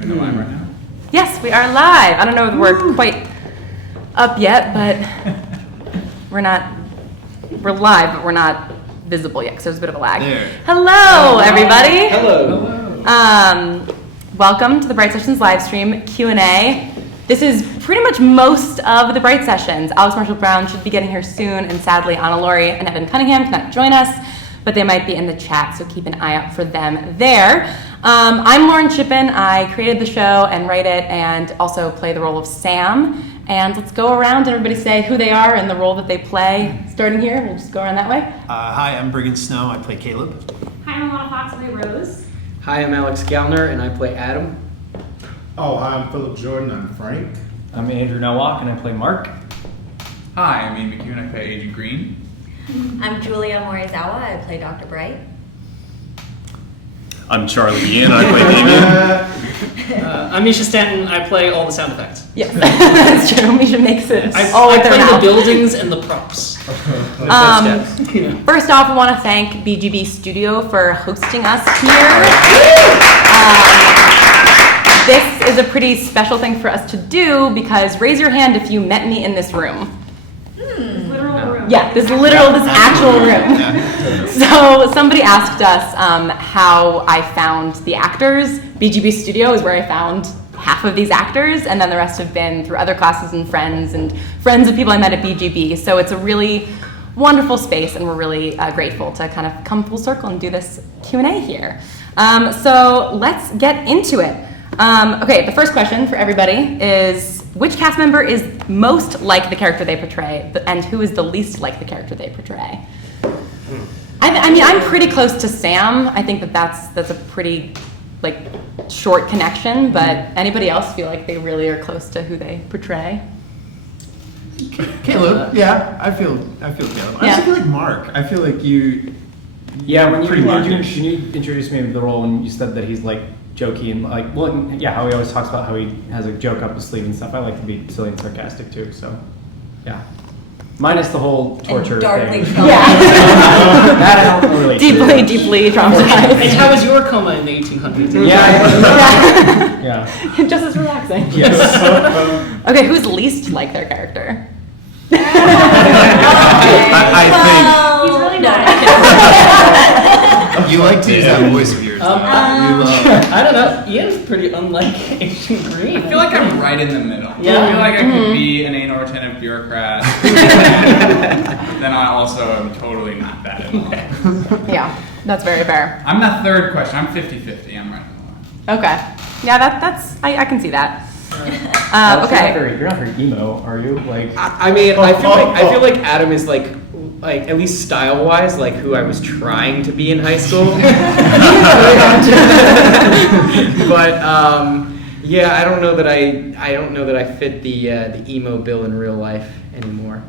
doing the live right now? Yes, we are live. I don't know if we're quite up yet, but we're live, but we're not visible yet because there's a bit of a lag. There. Hello, everybody. Hello. Welcome to the Bright Sessions live stream Q&A. This is pretty much most of the Bright Sessions. Alex Marshall Brown should be getting here soon, and sadly, Anna Laurie and Evan Cunningham cannot join us, but they might be in the chat, so keep an eye out for them there. I'm Lauren Shippen. I created the show and write it and also play the role of Sam. And let's go around and everybody say who they are and the role that they play. Starting here, we'll just go around that way. Hi, I'm Brigham Snow. I play Caleb. Hi, I'm Alana Fox. I play Rose. Hi, I'm Alex Gallner, and I play Adam. Oh, hi, I'm Philip Jordan. I'm Frank. I'm Andrew Nowak, and I play Mark. Hi, I'm Ian McHugh, I play Agent Green. I'm Julia Morizawa. I play Dr. Bright. I'm Charlie Ian. I play Damien. I'm Misha Stanton. I play all the sound effects. Yes, that's true. Misha makes it all I with their play mouth. the buildings and the props. First off, I want to thank BGB Studio for hosting us here. This is a pretty special thing for us to do because raise your hand if you met me in this room. Literal room. Yeah, this actual room. So somebody asked us how I found the actors. BGB Studio is where I found half of these actors, and then the rest have been through other classes and friends of people I met at BGB. So it's a really wonderful space, and we're really grateful to kind of come full circle and do this Q&A here. So let's get into it. Okay, the first question for everybody is, which cast member is most like the character they portray, and who is the least like the character they portray? I mean, I'm pretty close to Sam. I think that's a pretty short connection, but anybody else feel like they really are close to who they portray? Caleb, yeah, I feel Caleb. I also feel like Mark. I feel like you. Yeah, when pretty you Markish. introduced me to the role, and you said that he's like jokey and how he always talks about how he has a joke up his sleeve and stuff. I like to be silly and sarcastic too, so yeah. Minus the whole torture And darkly thing. traumatized. That I don't relate to. Deeply traumatized. And how was your coma in the 1800s? Yeah. Just as relaxing. Yes. Okay, who's least like their character? I He's really No. think you like to use that voice of yours. I don't know. Ian's pretty unlike Agent Green. I feel like I'm right in the middle. Yeah. I feel like I could be an anal retentive bureaucrat. Then I also am totally not that at all. Yeah, that's very fair. I'm the third question. I'm 50-50. I'm right in the line. Okay. Yeah, that's I can see that. Okay. You're not very emo, are you? Like. I mean, I feel like Adam is like at least style-wise, like who I was trying to be in high school. But yeah, I don't know that I fit the emo bill in real life anymore.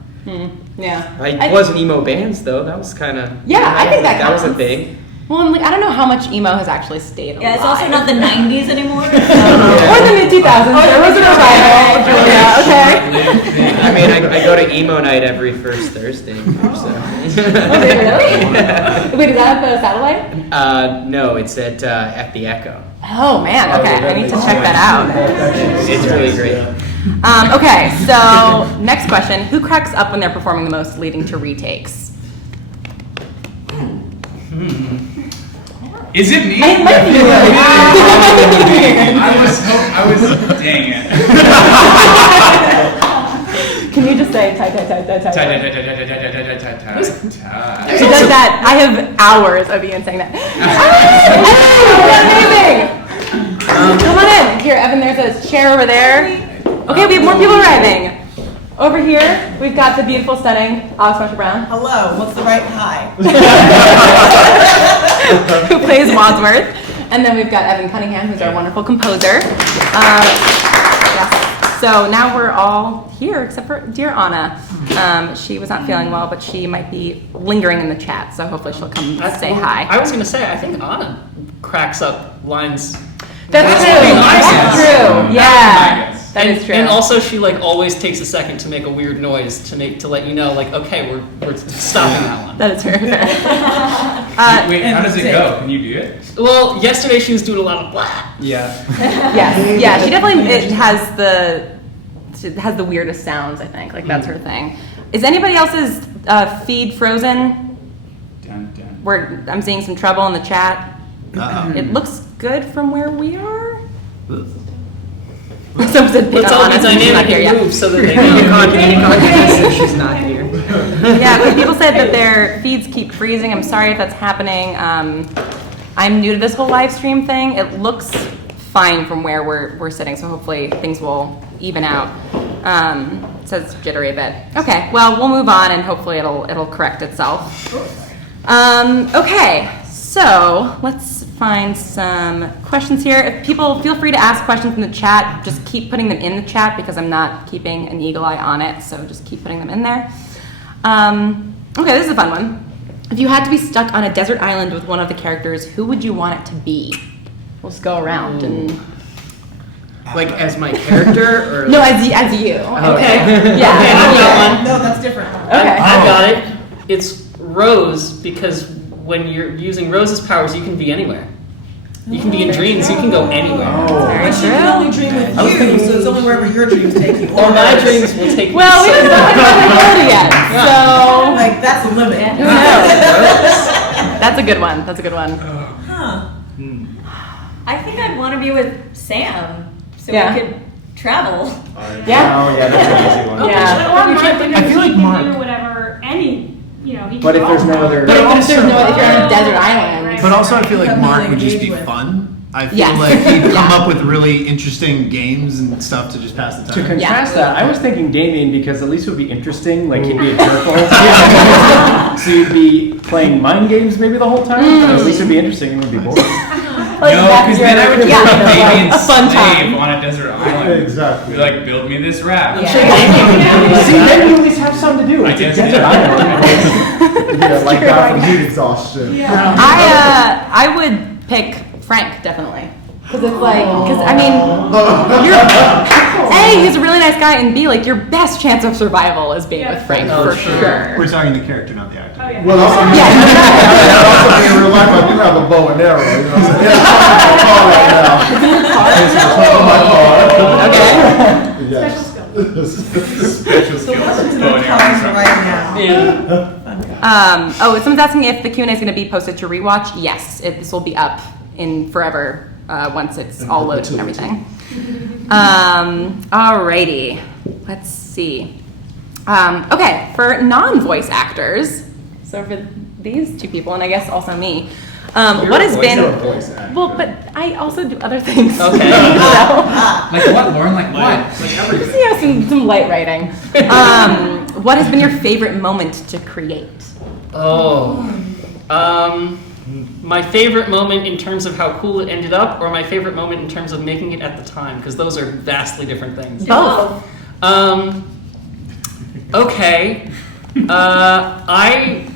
Yeah. I was in emo bands though. That was kind of I think that was a counts. thing. Well, and I don't know how much emo has actually stayed alive. Yeah, it's also not the 90s anymore. Or the mid-2000s. There was a revival. Julia, okay. I mean, I go to emo night every first Thursday. So. Oh, really? Wait, is that at the satellite? No, it's at the Echo. Oh, man. Okay, I need to check that out. It's really great. Okay, so next question. Who cracks up when they're performing the most, leading to retakes? Is it me? It might be you. I was dang it. Can you just say tie? Tie. She does that. I have hours of Ian saying that. Amazing! Come on in. Here, Evan, there's a chair over there. Okay, we have more people arriving. Over here, we've got the beautiful, stunning Alex Marshall Brown. Hello, what's the right hi? Who plays Wadsworth. And then we've got Evan Cunningham, who's our wonderful composer. Yes. So now we're all here, except for dear Anna. She was not feeling well, but she might be lingering in the chat, so hopefully she'll come say hi. I was going to say, I think Anna cracks up lines. That's true. really nice. That's true. Yeah. That is true. And also, she like always takes a second to make a weird noise to let you know, like, okay, we're stopping that one. That is very fair. Wait, how does it go? Can you do it? Well, yesterday she was doing a lot of blah. Yeah. Yes, yeah, she definitely has the weirdest sounds, I think. Like, that's her thing. Is anybody else's feed frozen? Dun, dun. I'm seeing some trouble in the chat. Uh-oh. It looks good from where we are. Someone said pick Let's on all be us, she's not dynamic here and yet. move so that they know. Any context, she's not here. Yeah, but people said that their feeds keep freezing. I'm sorry if that's happening. I'm new to this whole live stream thing. It looks fine from where we're sitting, so hopefully things will even out. It says jittery a bit. Okay, well, we'll move on and hopefully it'll correct itself. Okay, so let's find some questions here. If people feel free to ask questions in the chat, just keep putting them in the chat because I'm not keeping an eagle eye on it, so just keep putting them in there. Okay, this is a fun one. If you had to be stuck on a desert island with one of the characters, who would you want it to be? We'll just go around and... Like as my character, or No, as you. Okay. Yeah. Okay, I've got one. No, that's different. Okay. I've got it. It's Rose, because when you're using Rose's powers, you can be anywhere. You can be in dreams. You can go anywhere. Very But she can only dream with you, so it's only wherever your dreams take you. Or my dreams will take Well, we you. don't know what yet, so... Like, that's a limit. Who knows? That's a good one. That's a good one. Huh. I think I'd want to be with Sam so Yeah. we could travel. Yeah. Oh, yeah, that's an easy one. Yeah. Or Mark, because I feel like he can Mark- do whatever, he can But do if there's all no that. other... But if you're on a desert island... Right. But also, I feel like Become Mark really would just be engaged with. fun. I feel Yes. like he'd come Yeah. up with really interesting games and stuff to just pass the To time. contrast that, I was thinking Damien because at least it would be interesting. Like he'd be a jerk. So you'd be playing mind games maybe the whole time. But at least it'd be interesting and it would be boring. Like, No, that's because then I would your- just yeah, be Damien's a fun slave time. on a desert island. Exactly. Be like, build me this raft. Yeah. See, then you at least have something to do. I It's a guess desert yeah. island. Yeah, like that from heat exhaustion. I would pick Frank, definitely. Because it's like, I mean, A, he's a really nice guy, and B, like, your best chance of survival is being with Frank, for sure. We're talking the character, not the actor. Oh, yeah. Well, also, Yeah. also in real life, I do have a bow and arrow. You know what I'm saying? Yeah, it's on my car right now. Okay. Yes. Special So skills. what's Bow the and arrow times stuff. right now? Yeah. Someone's asking if the Q&A is going to be posted to rewatch. Yes, this will be up in forever once it's all loaded and everything. Alrighty, let's see. Okay, for non-voice actors, so for these two people, and I guess also me, what has been... Well, but I also do other things. Okay. Like what, Lauren? Like what? Like everything. Just, some light writing. What has been your favorite moment to create? My favorite moment in terms of how cool it ended up, or my favorite moment in terms of making it at the time, because those are vastly different things. Both. Okay. I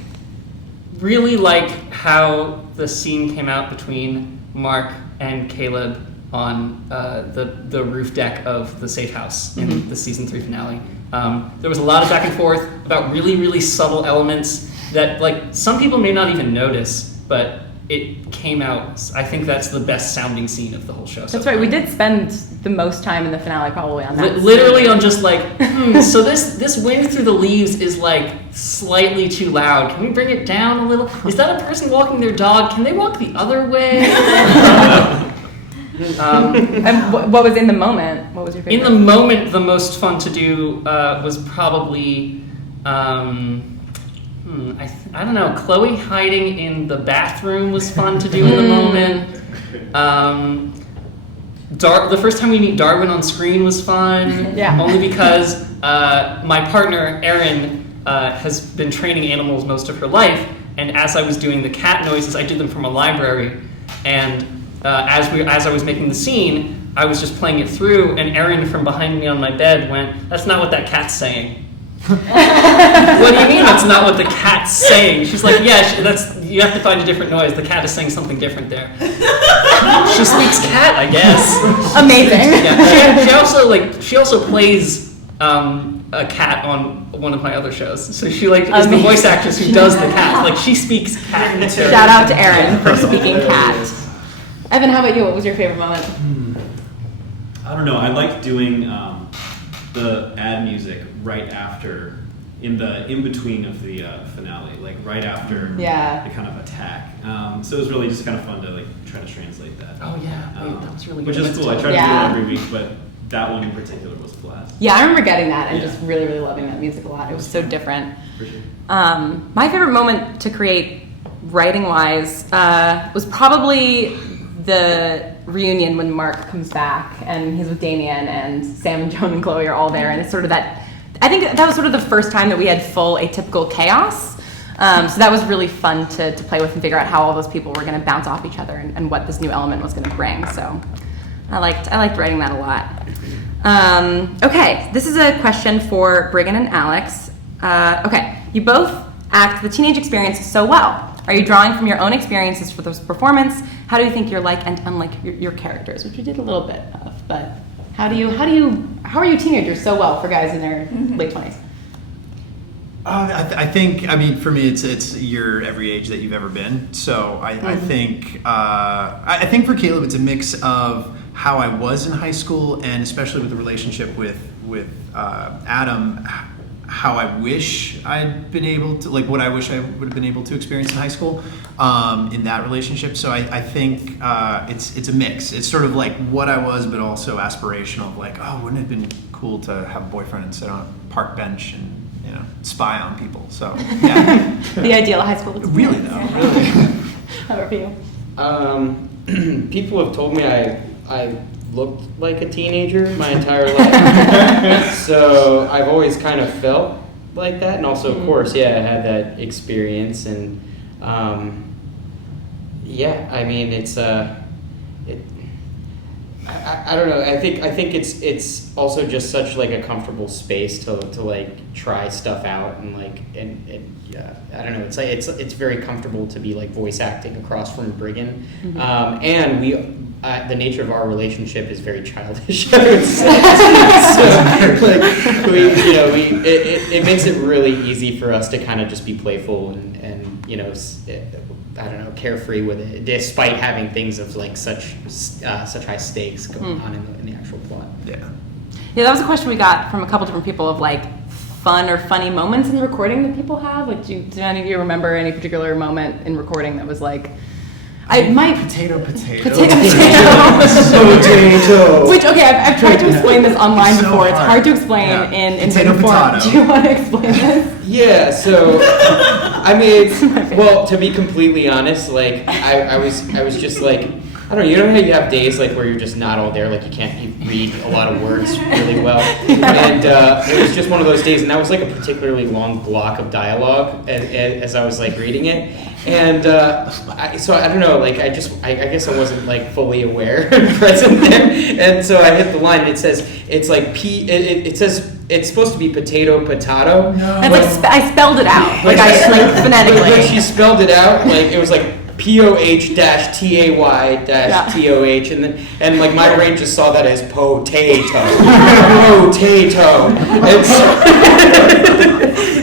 really like how the scene came out between Mark and Caleb on the roof deck of the safe house in the season 3 finale. There was a lot of back and forth about really, really subtle elements that, like, some people may not even notice, but it came out. I think that's the best sounding scene of the whole show. That's right. We did spend the most time in the finale probably on that. Literally on just like, so this wind through the leaves is like slightly too loud. Can we bring it down a little? Is that a person walking their dog? Can they walk the other way? And what was in the moment? What was your favorite? In the moment, the most fun to do was probably, I don't know, Chloe hiding in the bathroom was fun to do in the moment. The first time we meet Darwin on screen was fun. Yeah. Only because my partner, Erin, has been training animals most of her life, and as I was doing the cat noises, I did them from a library, and as I was making the scene, I was just playing it through, and Erin from behind me on my bed went, "That's not what that cat's saying." What do you mean that's not what the cat's saying? She's like, yeah, you have to find a different noise. The cat is saying something different there. She speaks cat, I guess. Amazing. Yeah. She also plays a cat on one of my other shows. So she is the voice actress who does the cat. Like she speaks cat. Shout out to Erin for speaking cat. Evan, how about you? What was your favorite moment? I don't know. I like doing the ad music right after, in between of the finale, like right after the kind of attack. So it was really just kind of fun to like try to translate that. Oh yeah, that's really which good. is cool. I try to do it every week, but that one in particular was a blast. Yeah, I remember getting that and just really, really loving that music a lot. It was so different. For sure. My favorite moment to create writing-wise was probably the reunion when Mark comes back and he's with Damien and Sam and Joan and Chloe are all there, and it's sort of that. I think that was sort of the first time that we had full atypical chaos. So that was really fun to play with and figure out how all those people were going to bounce off each other and what this new element was going to bring. So I liked writing that a lot. Okay, this is a question for Brigham and Alex. Okay, you both act the teenage experience so well. Are you drawing from your own experiences for this performance? How do you think you're like and unlike your characters, which we did a little bit of, but how are you teenagers so well for guys in their late 20s? I think, for me, it's you're every age that you've ever been. So I think for Caleb, it's a mix of how I was in high school, and especially with the relationship with Adam, how I wish I'd been able to, like what I wish I would have been able to experience in high school in that relationship. So I think it's a mix. It's sort of like what I was, but also aspirational of like, oh, wouldn't it have been cool to have a boyfriend and sit on a park bench and spy on people. So yeah. The ideal high school experience. Really though, really. How about you? People have told me I looked like a teenager my entire life. So I've always kind of felt like that, and also of course, I had that experience, and it's I don't know. I think it's also just such like a comfortable space to like try stuff out and I don't know. It's like it's very comfortable to be like voice acting across from Brigham, and the nature of our relationship is very childish. I would say. So like it makes it really easy for us to kind of just be playful and I don't know, carefree with it, despite having things of like such high stakes going on in the actual plot. Yeah, that was a question we got from a couple different people of like fun or funny moments in the recording that people have. Like, do any of you remember any particular moment in recording that was like? Potato. Potato. Which I've tried to explain this online so before. It's hard. hard to explain in Potato, written form. potato. Do you want to explain this? Yeah, so well, to be completely honest, like I was just like, I don't know, you know how you have days like where you're just not all there, like you read a lot of words really well, and it was just one of those days, and that was like a particularly long block of dialogue as I was like reading it, and so I don't know, like I guess I wasn't like fully aware and present there, and so I hit the line, and it says it's like it says it's supposed to be potato. No. I spelled it out, phonetically. When she spelled it out, like it was like POH-TAY-TOH, and like my brain just saw that as potato.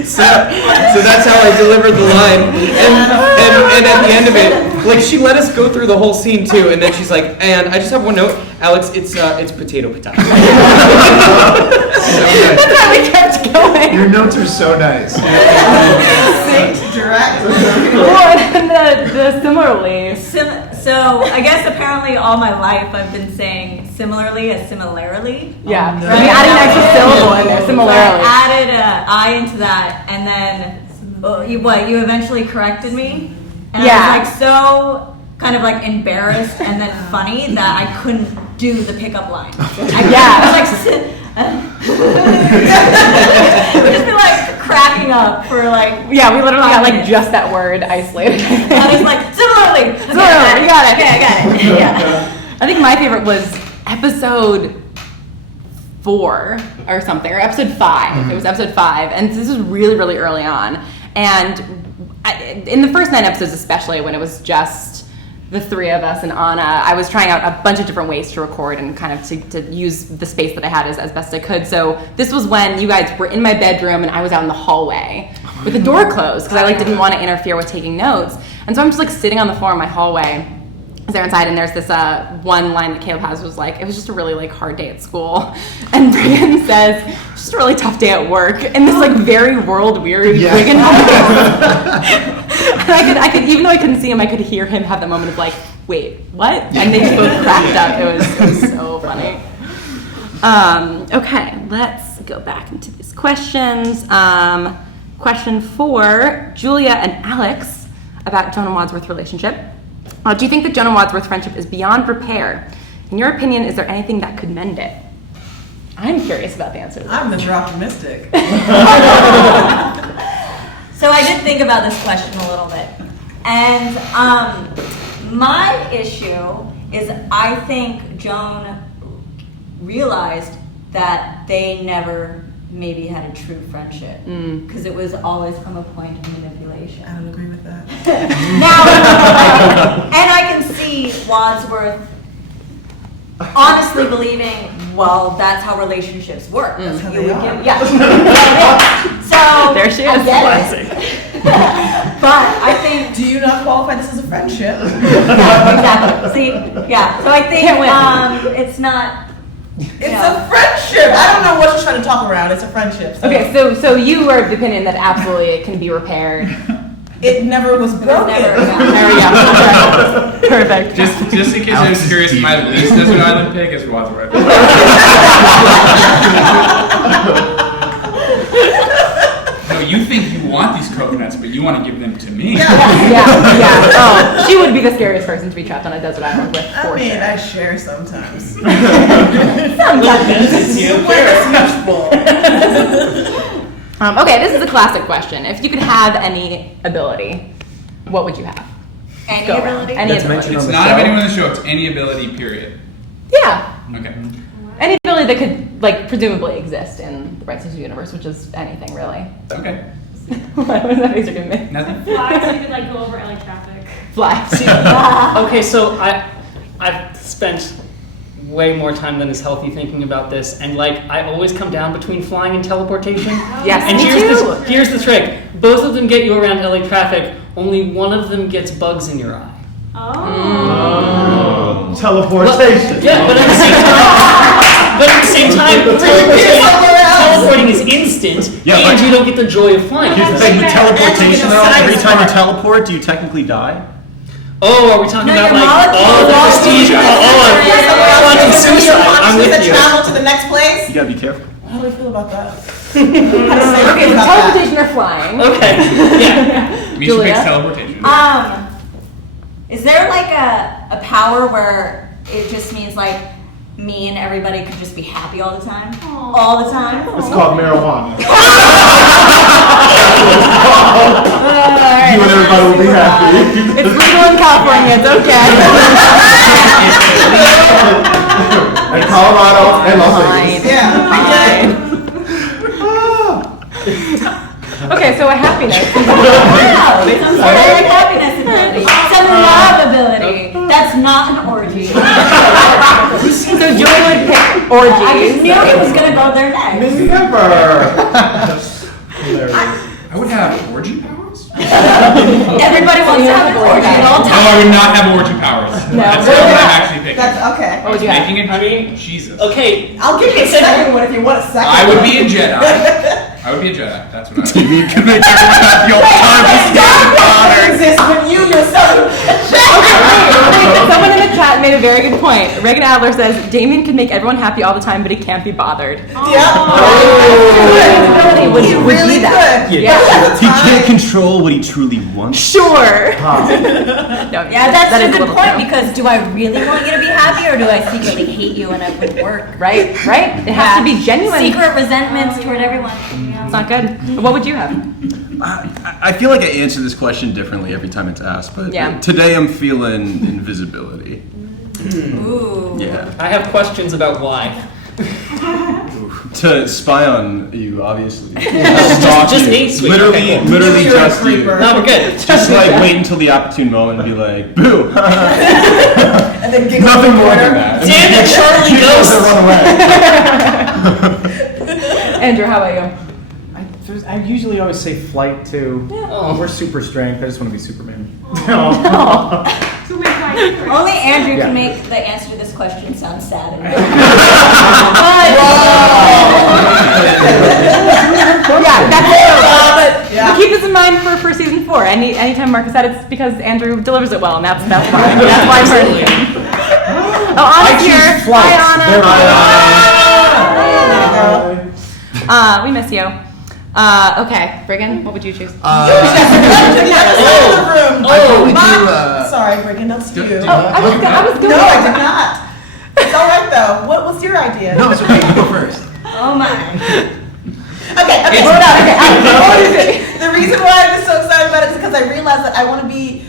So that's how I delivered the line, and at the end of it, like she let us go through the whole scene too, and then she's like, and I just have one note, Alex, it's potato. That's how we kept going. Your notes are so nice. Direct. The similarly. So I guess apparently all my life I've been saying similarly as similarly. Yeah. Right? We added an extra syllable in there, similarly. So I added an I into that, and then you eventually corrected me, and I was like so kind of like embarrassed and then funny that I couldn't do the pickup line. I was like. We'd just be like cracking up for like. Yeah, we literally got like just that word isolated. I was like, similarly. You got it. Okay, I got it. Yeah. I think my favorite was episode 4 or something, or episode 5. It was episode 5, and this was really, really early on. And in the first 9 episodes, especially when it was just the three of us and Anna, I was trying out a bunch of different ways to record and kind of to use the space that I had as best I could. So this was when you guys were in my bedroom and I was out in the hallway with the door closed because I didn't want to interfere with taking notes. And so I'm just sitting on the floor in my hallway. There inside, and there's this one line that Caleb has was it was just a really hard day at school, and Brigham says it's just a really tough day at work, in this very world weary Brigham and I could even though I couldn't see him, I could hear him have that moment of wait, what? And they just both cracked up. It was so funny. Okay, let's go back into these questions. Question 4, Julia and Alex, about Joan and Wadsworth's relationship. Do you think that Joan and Wadsworth's friendship is beyond repair? In your opinion, is there anything that could mend it? I'm curious about the answer to that. I'm Mr. Optimistic. So I did think about this question a little bit. And my issue is I think Joan realized that they never maybe had a true friendship because it was always from a point of manipulation. I don't agree with that. Now, and I can see Wadsworth honestly believing, well, that's how relationships work. That's how You they would are. give- yeah. So There she is. I get it. But I think Do you not qualify this as a friendship? exactly. See, yeah. So I think Can't win. it's not. It's a friendship. I don't know what you're trying to talk around. It's a friendship. So Okay, so you are of the opinion that absolutely it can be repaired. it never was broken. Never, There we go. Okay. Perfect. Just in case I was curious, my least desert island pick is Wadsworth. No, you think you want these coconuts, but you want to give them to me. Yeah. Oh, she would be the scariest person to be trapped on a desert island with, for I mean, sure. I share sometimes. Sometimes. When it's mutual. Okay, this is a classic question. If you could have any ability, what would you have? Any Go around. ability? Any That's ability. mentioned It's on the not show. of anyone in the show, it's any ability, period. Yeah. Okay. Any ability that could, presumably exist in the Bright Sisters universe, which is anything, really. Okay. What was that face you're giving me? Nothing? Fly so you could go over LA traffic. Fly. Okay, so I've spent way more time than is healthy thinking about this, and I always come down between flying and teleportation. Yes, And me here's the trick. Both of them get you around LA traffic, only one of them gets bugs in your eye. Oh. Teleportation. Yeah, but at the same time, teleporting is instant, Yeah, and but- you don't get the joy of flying. Here's the thing with teleportation though, Actually, every the time you side teleport, do you technically die? Oh, are we talking No, about your all the prestige? Quantum suicide. I'm with that you. travel to the next place. You gotta be careful. How do I feel about that? Okay, so teleportation or flying. Okay, yeah. Misha Julia? picks teleportation. Is there a power where it just means me and everybody could just be happy all the time? All the time? It's called marijuana. Alright. You and everybody will be happy. It's legal in California, it's okay. And Colorado and Las Vegas. Fine. Yeah, I get it. Okay, so a happiness. Some sort of happiness ability. Some love ability. That's not an orgy. So Joy would pick orgies. I just knew he was gonna go there next. Never. I would have orgy powers? Everybody wants to have an orgy at all No, times. I would not have orgy powers. No. That's not what I'm actually picking. That's okay. What would you have? Making it, I mean, Jesus. Okay, I'll give you a second one if you want a second. I would be a Jedi. I would be a Jedi. That's what I would be. You can make everyone happy all the time. Just can't be bothered. Exists when you yourself. Someone in the chat made a very good point. Reagan Adler says, Damien can make everyone happy all the time, but he can't be bothered. Yeah. Would He be really that. could. Yeah. He can't control what he truly wants. Sure. No, Yeah, that's that a is good little point true. because do I really want you to be happy or do I secretly hate you and it would work? Right? It has to be genuine. Secret resentments toward everyone. It's not good. What would you have? I feel like I answer this question differently every time it's asked, but Yeah. today I'm feeling invisibility. Ooh. Yeah. I have questions about why. To spy on you, obviously. Just me, sweet. Literally, Okay, cool. literally You're a just you. creeper. No, we're good. Just like wait until the opportune moment and be like, boo. And then giggle Nothing in the more corner. than that. Damn it, Charlie Ghost! Andrew, how about you? I usually always say flight too. Oh. We're super strength. I just want to be Superman. So we find Only Andrew Yeah. can make the answer to this question sound sad. And Yeah, that's true. But Yeah. keep this in mind for season 4. Anytime Marcus said it's because Andrew delivers it well, and that's why. That's why I'm hurting him. Oh, Anna's here. flight. Hi, Anna. We miss you. Okay, Brigham, what would you choose? To the other side of the room. I'd probably Mom. do, Sorry, Brigham, that's you. I was going. No, I did not. It's all right though. What's your idea? No, it's okay. You go first. oh my. Okay, hold on. What is it? The reason why I'm so excited about it is because I realized that I want to be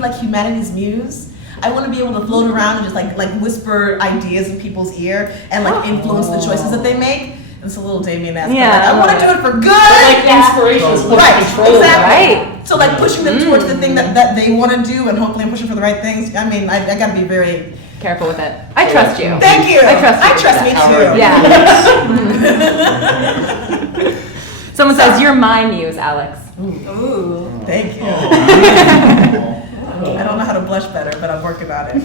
like humanity's muse. I want to be able to float around and just like whisper ideas in people's ear and like influence the choices that they make. It's a little Damien-esque. Yeah, I want to do it for good. Like inspiration is supposed to Right, control. exactly. Right. So like pushing them towards the thing that they want to do, and hopefully I'm pushing for the right things. I mean, I got to be very Careful with it. I trust you. Thank you. I trust you. I trust me too. Yeah. Someone says, you're my muse, Alex. Ooh, thank you. I don't know how to blush better, but I'm working on it.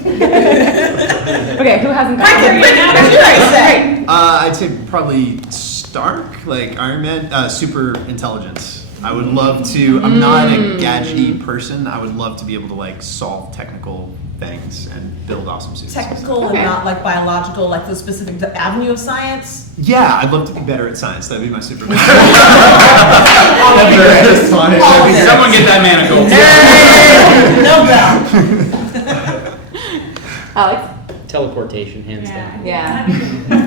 Okay, who hasn't got Brigham, what'd you guys say? I'd say probably Stark, like Iron Man, super intelligence. I would love to, I'm not a gadgety person. I would love to be able to like solve technical things and build awesome suits. Technical Okay. and not like biological, like the specific avenue of science. Yeah, I'd love to be better at science. That'd be my superpower. Someone get that man a gold. No doubt. Alex? Teleportation, hands down. Yeah. Do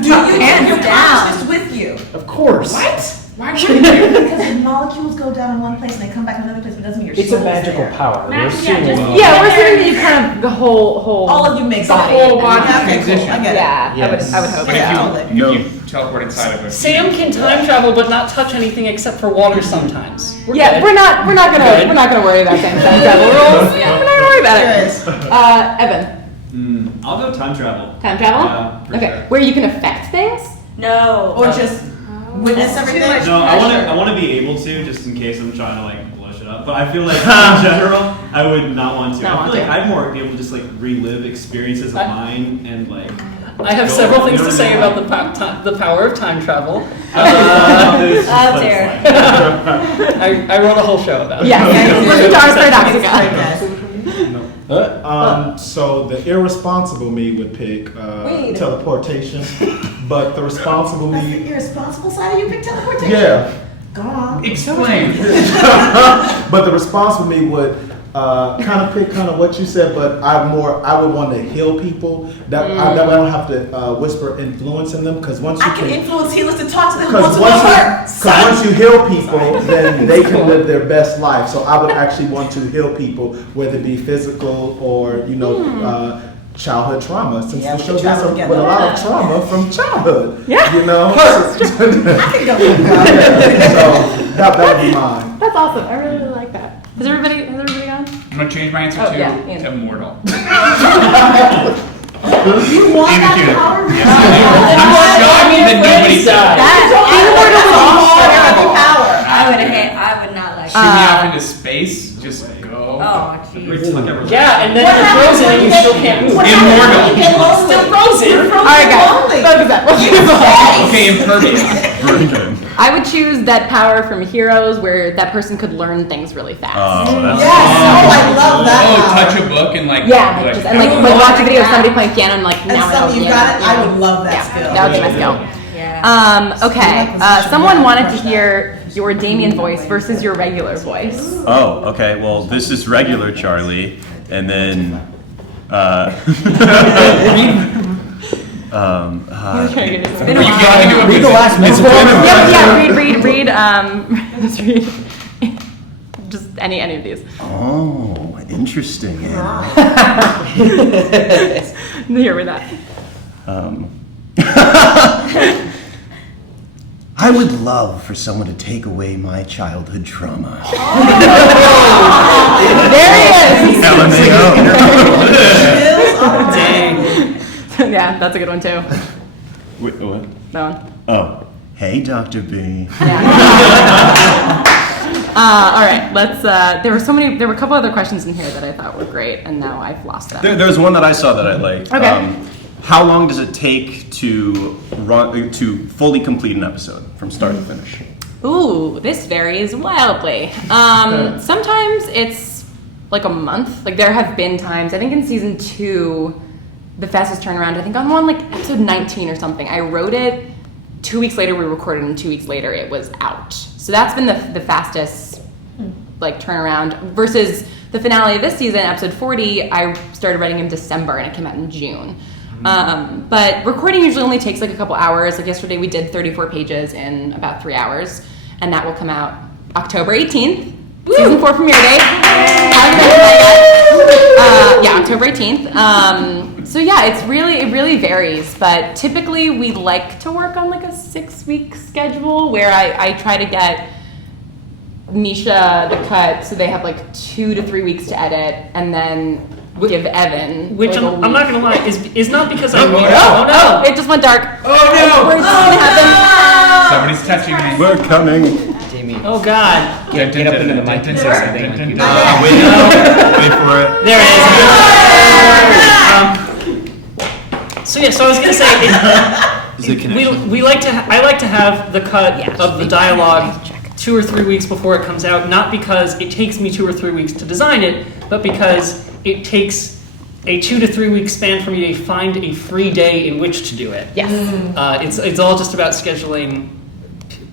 you take your consciousness with you? Of course. What? Why would you? Because the molecules go down in one place and they come back in another place, but it doesn't mean your It's a soul's magical there. power. We're Yeah, assuming. just- Yeah, we're assuming that you kind of, the whole All of you make body. sense. Whole body Yeah, okay, cool. transition. I get it. Yeah, Yes. I would hope. But Yeah. if you teleport inside of it. Sam can time travel but not touch anything except for water sometimes. Yeah, good. we're not gonna worry about Sam's time travel rules. Yeah, we're not gonna worry about it. Curious. Evan, I'll go time travel. time travel? Yeah, for Okay, sure. where you can affect things? No. Or just witness everything. No, I want to be able to, just in case I'm trying to like blow shit up. But I feel like in general, I would not want to. Not I want feel like to. I'd more be able to just like relive experiences of mine and like. I have go- several you things know to what say I about mean? the power of time travel. Oh dear. I wrote a whole show about it. Yes, listen to our Paradoxica. So the irresponsible me would pick Wait. teleportation, but the responsible That's me, the irresponsible side of you pick teleportation. yeah. Go on. Explain. But the responsible me would kind of pick kind of what you said, but I would want to heal people. That way I don't have to whisper influence in them, because once you I can influence healers to talk to them once Because a month. once you heal people, then they can live their best life. So I would actually want to heal people, whether it be physical or childhood trauma. Since Yeah, the we show can deals travel with a together. lot of trauma from childhood. Yeah. You know. I can go with that. So that would be mine. That's awesome. I really like that. Has everybody gone? I'm gonna change my answer Oh, to yeah, Ian. immortal. You want that Indicated. power? Yes, I do. I'm shocked that nobody said that. I would not like Shoot me off into space. Just go. Oh, jeez. Yeah, and then you're frozen and you still can't move. Immortal. Still frozen. All right, guys. Focus up. Let's move on. Okay, impervious. Very good. I would choose that power from Heroes where that person could learn things really fast. Oh, that's Yes. Oh, I love that. Oh, power. touch a book and like. Yeah, like, just, and like watch a video of somebody playing piano and like And now I some know you piano. got it. I would love that Yeah, skill. that would be my skill. Yeah. Okay. position, Someone yeah, wanted to crush that. hear your Damien voice versus your regular voice. Oh, okay. Well, this is regular Charlie, and then. Are you getting into a Read the last message. Read. Just read. Just any of these. Oh, interesting. Here with that. I would love for someone to take away my childhood trauma. There he is. LMAO. Dang. Yeah, that's a good one too. Wait, what? That one. Oh, hey, Dr. B. All right, let's. There were a couple other questions in here that I thought were great, and now I've lost them. There's one that I saw that I liked. Okay. How long does it take to fully complete an episode from start to finish? Ooh, this varies wildly. Sometimes it's like a month. Like there have been times, I think in season 2, the fastest turnaround, I think on one like episode 19 or something, I wrote it, 2 weeks later we recorded, and 2 weeks later it was out. So that's been the fastest like turnaround versus the finale of this season, episode 40, I started writing in December and it came out in June. But recording usually only takes like a couple hours. Like yesterday we did 34 pages in about 3 hours, and that will come out October 18th. Woo! Season 4 premiere day. Yeah, October 18th. So yeah, it really varies, but typically we like to work on like a 6-week schedule where I try to get Misha the cut so they have like 2 to 3 weeks to edit, and then give Evan. Which like I'm not gonna lie, is not because I want Oh, it just went dark. Oh no! Happened. Somebody's touching me. We're coming. Damien. Oh God. Get up into the mic and say something like you do. Wait for it. There it is. So I was gonna say, I like to have the cut of the dialogue 2 or 3 weeks before it comes out, not because it takes me 2 or 3 weeks to design it, but because it takes a 2 to 3 week span for me to find a free day in which to do it. Yes. It's all just about scheduling.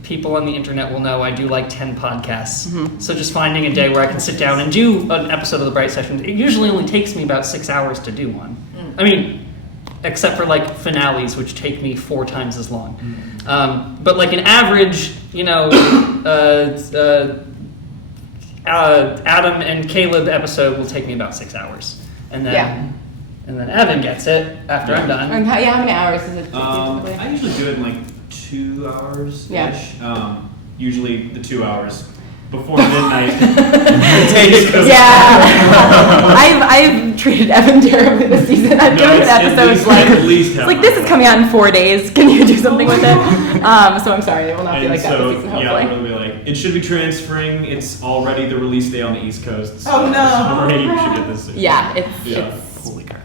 People on the internet will know I do like 10 podcasts. Mm-hmm. So just finding a day where I can sit down and do an episode of The Bright Sessions. It usually only takes me about 6 hours to do one. I mean, except for like finales, which take me 4 times as long. But like an average, Adam and Caleb episode will take me about 6 hours. And then Evan gets it after I'm done. And how many hours is it? I usually do it in like 2 hours ish. Yeah. Usually the 2 hours before midnight. I've treated Evan terribly this season. I've given the episodes like this is coming out in 4 days. Can you do something with it? So I'm sorry, it will not be like that this season. Hopefully. It'll be like it should be transferring. It's already the release day on the East Coast. So Oh, no. Sorry, you should get this soon. Yeah, it's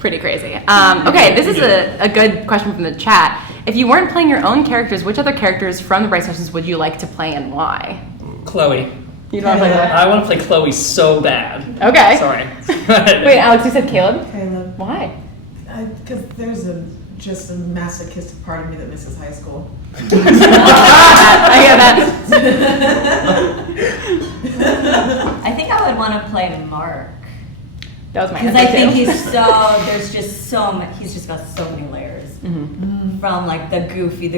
pretty crazy. Okay, this is a good question from the chat. If you weren't playing your own characters, which other characters from the Bright Sessions would you like to play and why? Chloe. You don't want to play Chloe? I want to play Chloe so bad. Okay. Sorry. Wait, Alex, you said Caleb? Caleb. Why? Because there's just a masochistic part of me that misses high school. I hear that. I think I would want to play Mark. That was my Because answer I think too. there's just so much, he's just got so many layers. Mm-hmm. From like the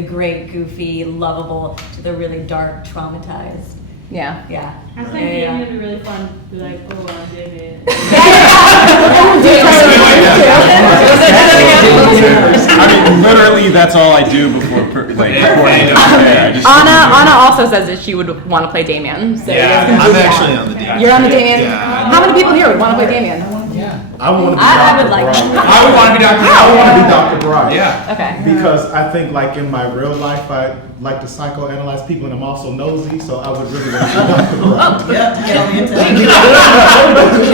great goofy, lovable, to the really dark, traumatized. Yeah. Yeah. I think it would be really fun to like go on David. I mean, literally, that's all I do before recording. Anna also says that she would want to play Damien. So Yeah, I'm actually on the Damien. You're on the Damien? Yeah. How many people here would want to play Damien? I want to be I Dr. would like Bright. I would want to be Dr. I want to be Dr. Bright. Yeah. Okay. Because I think, like in my real life, I like to psychoanalyze people, and I'm also nosy, so I would really want to be Dr. Bright. Yep, get on the internet. Can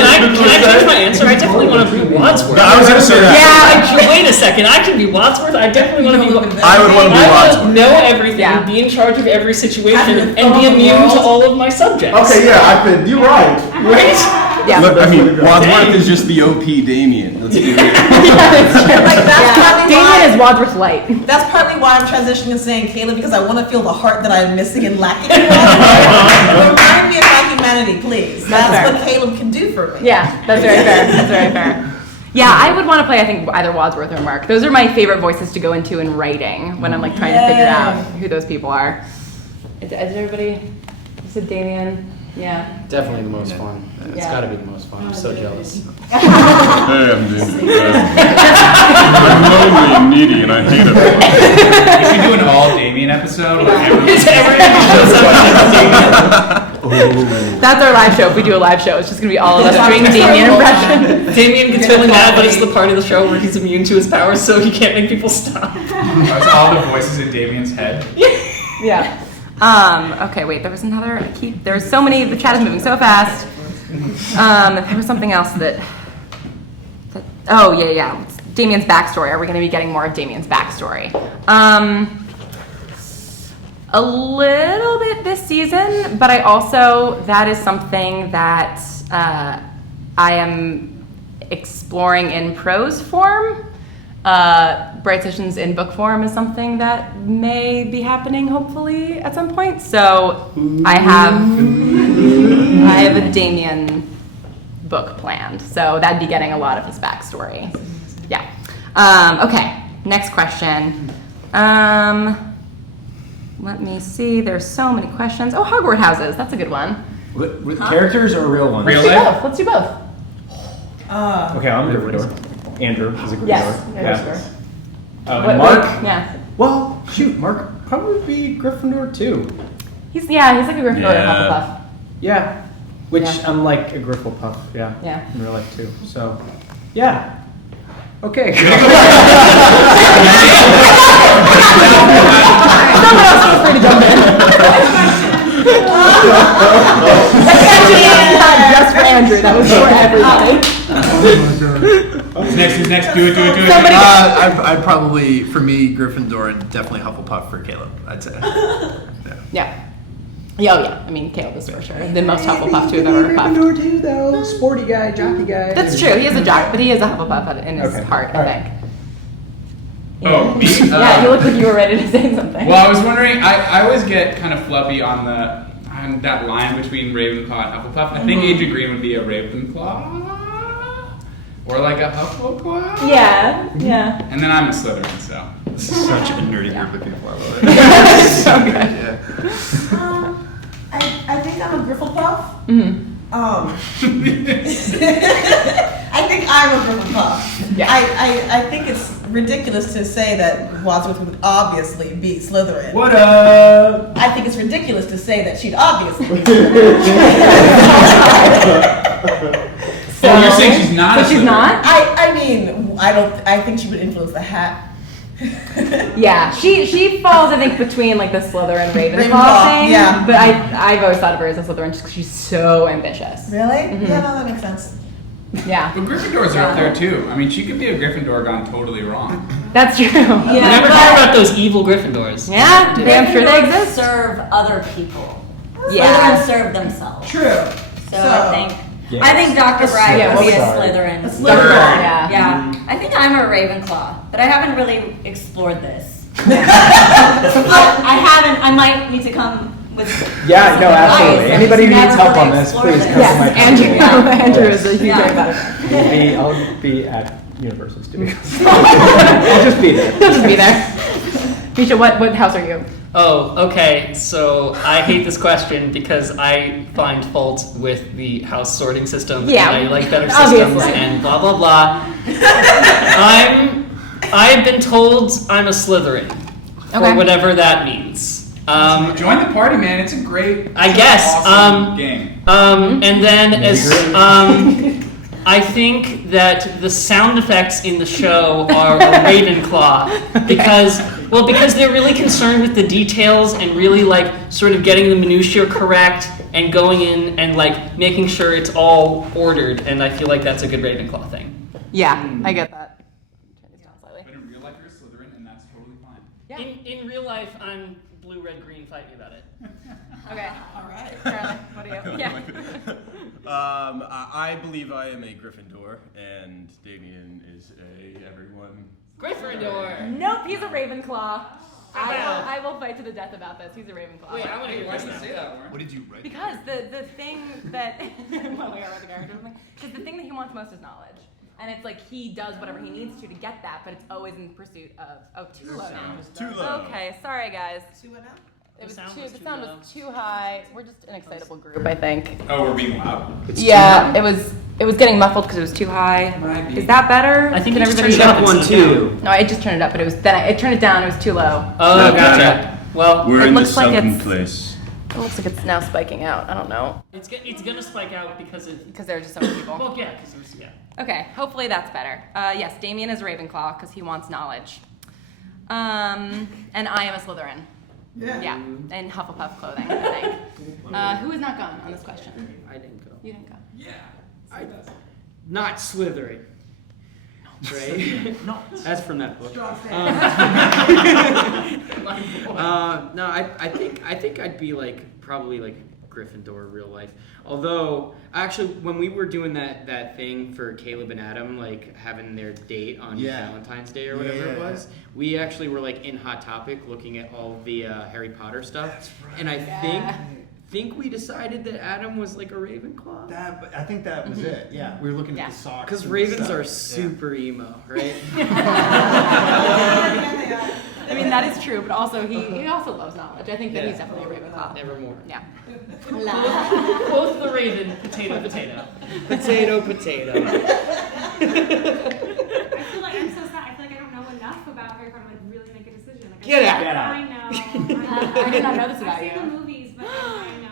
I change my answer? I definitely want to be Wadsworth. I was gonna say that. Yeah, wait a second. I can be Wadsworth. I definitely want to be Wadsworth. I would want to be I Wadsworth. want to know everything, be in charge of every situation, and be immune to all of my subjects. Okay, yeah, I think you're right. Right? Yeah. Look, I mean, Wadsworth is just the OP Damien. Let's do it. Like, that's partly Damien is why, Wadsworth Light. that's partly why I'm transitioning and saying Caleb, because I want to feel the heart that I'm missing and lacking in Wadsworth. Remind me of my humanity, please. That's fair. what Caleb can do for me. Yeah, that's very fair. That's very fair. Yeah, I would want to play, I think, either Wadsworth or Mark. Those are my favorite voices to go into in writing when I'm like trying to figure out who those people are. Is everybody? You said Damien. Yeah. Definitely the most fun. It's Yeah. got to be the most fun. I'm so jealous. Hey, I'm Damien. I'm lonely and needy, and I hate it. We should do an all Damien episode. Where That's our live show. If we do a live show, it's just gonna be all of us doing Damien impressions. Damien gets really mad, but it's the part of the show where he's immune to his powers, so he can't make people stop. That's all the voices in Damien's head. Yeah. Okay, wait, there was another, there's so many, the chat is moving so fast. There was something else that oh, yeah. It's Damien's backstory. Are we going to be getting more of Damien's backstory? A little bit this season, but that is something that I am exploring in prose form. Bright Sessions in book form is something that may be happening hopefully at some point. So I have a Damien book planned. So that'd be getting a lot of his backstory. Yeah. Okay. Next question. Let me see. There's so many questions. Oh, Hogwarts houses. That's a good one. With characters or real ones? Let's do both. Okay, I'm a Gryffindor. Andrew is a Gryffindor. Yes. Mark? Yeah. Well, shoot, Mark probably would be Gryffindor too. He's like a Gryffindor and Hufflepuff. Yeah. Which Yeah. I'm like a Grifflepuff, yeah. Yeah. In real life too. So, yeah. Okay. Someone else feel free to jump in. Not just for Andrew. That was for everybody. Who's next? Do it. I'd probably, for me, Gryffindor and definitely Hufflepuff for Caleb, I'd say. Yeah. Yeah. I mean, Caleb is for sure the most Hufflepuff to have ever puffed. Gryffindor too, though. Sporty guy, jockey guy. That's true. He is a jock, but he is a Hufflepuff in his heart, I think. Oh, me? Yeah, you look like you were ready to say something. Well, I was wondering. I always get kind of fluffy on that line between Ravenclaw and Hufflepuff. I think Adrian Green would be a Ravenclaw. Or like a Hufflepuff? Yeah. And then I'm a Slytherin, so. This is such a nerdy group of people. I love it. So good. I think I'm a Grifflepuff. Mm-hmm. I think I'm a Grifflepuff. Yeah. I think it's ridiculous to say that Wadsworth would obviously be Slytherin. What up? I think it's ridiculous to say that she'd obviously be So you're saying she's not a she's Slytherin? not? I mean, I think she would influence the hat. Yeah, she falls, I think, between like the Slytherin Ravenclaw Ravenclaw, thing. yeah. But I've always thought of her as a Slytherin just because she's so ambitious. Really? Mhm. Yeah, no, that makes sense. Yeah. But Gryffindors are up there too. I mean, she could be a Gryffindor gone totally wrong. That's true. Yeah, never thought about those evil Gryffindors. Yeah, I'm sure they Gryffindors exist. serve other people. Yeah. Slytherins serve themselves. True. So I think Dr. Bride Yeah, would be a sorry. Slytherin. A Slytherin. Yeah. I think I'm a Ravenclaw, but I haven't really explored this. I haven't. I might need to come with. Yeah, no, some advice. absolutely. I've Anybody who just needs never help on really this, explored please this. come to my Andrew. company. Andrew is a huge Yeah. fan about it. I'll be at Universal Studios. I'll just be there. He'll just be there. Misha, what house are you? Oh, okay. So I hate this question because I find fault with the house sorting system. Yeah, and I like better systems obviously. and blah blah blah. I've been told I'm a Slytherin for Okay. whatever that means. Join the party, man. It's a great. I guess. Awesome game. And then I think that the sound effects in the show are a Ravenclaw because they're really concerned with the details and really like sort of getting the minutiae correct and going in and like making sure it's all ordered, and I feel like that's a good Ravenclaw thing. Yeah, I get that. But in real life, you're a Slytherin, and that's totally fine. Yeah. In real life, I'm blue, red, green. Fight me about it. Okay. All right. Charlie, what do you? Yeah. I believe I am a Gryffindor, and Damien is everyone. Gryffindor. Nope, he's a Ravenclaw. I will fight to the death about this. He's a Ravenclaw. Wait, I want to hear Why this did you now. say that, Warren? What did you write? Because the thing that well, we got the character because the thing that he wants most is knowledge, and it's like he does whatever he needs to get that, but it's always in pursuit of too low now. Too low. Okay, sorry guys. 2-0. It was sound too. was The too sound low. was too high. We're just an excitable group, I think. Oh, we're being loud. Yeah, it was. It was getting muffled because it was too high. Might be. Is that better? I think Can you just everybody turned it hear up it? one too. No, I just turned it up, but it was then I turned it down. It was too low. Oh, No, gotcha. Well, We're It in the looks like sunken it's- place. It looks like it's now spiking out. I don't know it's gonna spike out because of. because there are just so many people. Well, yeah, because there's Okay, hopefully that's better. Yes, Damien is a Ravenclaw because he wants knowledge. And I am a Slytherin. Yeah, and Hufflepuff clothing, I think. Who has not gone on this question? I didn't go. You didn't go. Not Slytherin. Right? No. That's from that book. No, I think I'd be like probably like Gryffindor real life. Although actually, when we were doing that thing for Caleb and Adam, like having their date on Valentine's Day or whatever it was, we actually were like in Hot Topic looking at all the Harry Potter stuff. That's right. And I think we decided that Adam was like a Ravenclaw. I think that was it. Yeah, we were looking at the socks. Because ravens are super emo, right? I mean, that is true, but also he also loves knowledge. I think that he's definitely a Ravenclaw. Nevermore. Yeah. both the Raven, potato. Potato. I feel like I'm so sad. I feel like I don't know enough about Harry Potter to like really make a decision. Like, Get out. I know. I did not know this about I've you. seen the movies, but I know.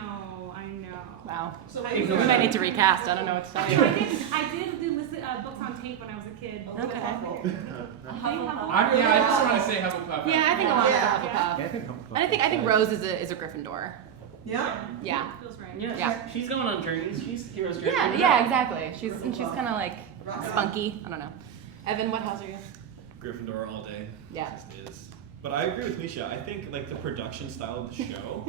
Wow. We might need to recast. I don't know what to tell you. I did do books on tape when I was a kid. Okay. I just want to say Hufflepuff. Yeah, I think a lot of Hufflepuff. Yeah, I think Hufflepuff. And I think Rose is a Gryffindor. Yeah. Yeah. Feels right. Yeah, she's going on journeys. She's hero's journey. Yeah, exactly. She's kind of like spunky. I don't know. Evan, what house are you? Gryffindor all day. Yeah. It just is. But I agree with Misha. I think like the production style of the show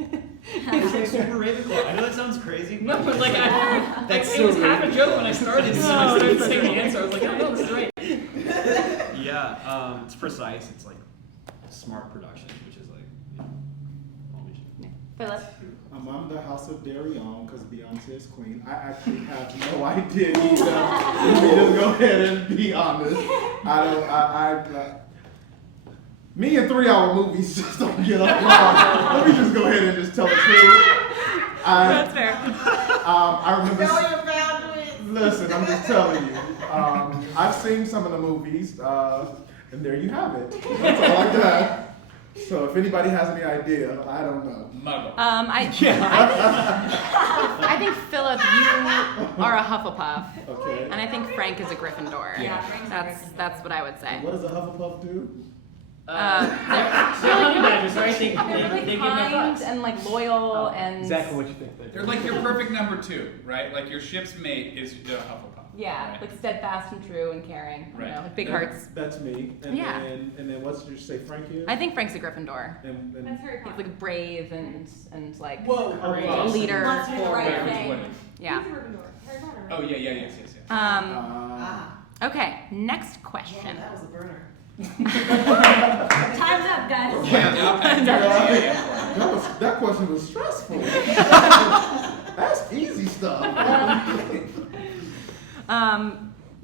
is like super Ravenclaw. I know that sounds crazy, No, but like That's it so was half a Ravenclaw. joke when I started. So I started saying the answer. I was like, oh no, this is right. yeah, it's precise. It's like smart production, which is like all Misha. Philip. I'm the House of Darion because Beyonce is queen. I actually have no idea either. Let me just go ahead and be honest. Me and 3-hour movies just don't get along. Let me just go ahead and just tell the truth. That's fair. I remember. Know your boundaries. Listen, I'm just telling you. I've seen some of the movies, and there you have it. That's all I got. So if anybody has any idea, I don't know. Muggle. I think Philip, you are a Hufflepuff. Okay. And I think Frank is a Gryffindor. Yeah, Frank's a That's what I would say. What does a Hufflepuff do? They're honey badgers, right? They really give no kind fucks. and like loyal and Exactly what you think. They're like your perfect number 2, right? Like your ship's mate is a Hufflepuff. yeah, right? like steadfast and true and caring. You Right. know, like big And hearts. That's me. And Yeah. then what did you say, Frank is? I think Frank's a Gryffindor. And That's Harry He's Potter. like brave and like Whoa. a leader. Wants to do the right Wait, which thing. one? Yeah. He's a Gryffindor. Harry Potter. Oh yeah, yes. Okay, next question. That was a burner. Time's up, guys. That question was stressful. That's easy stuff.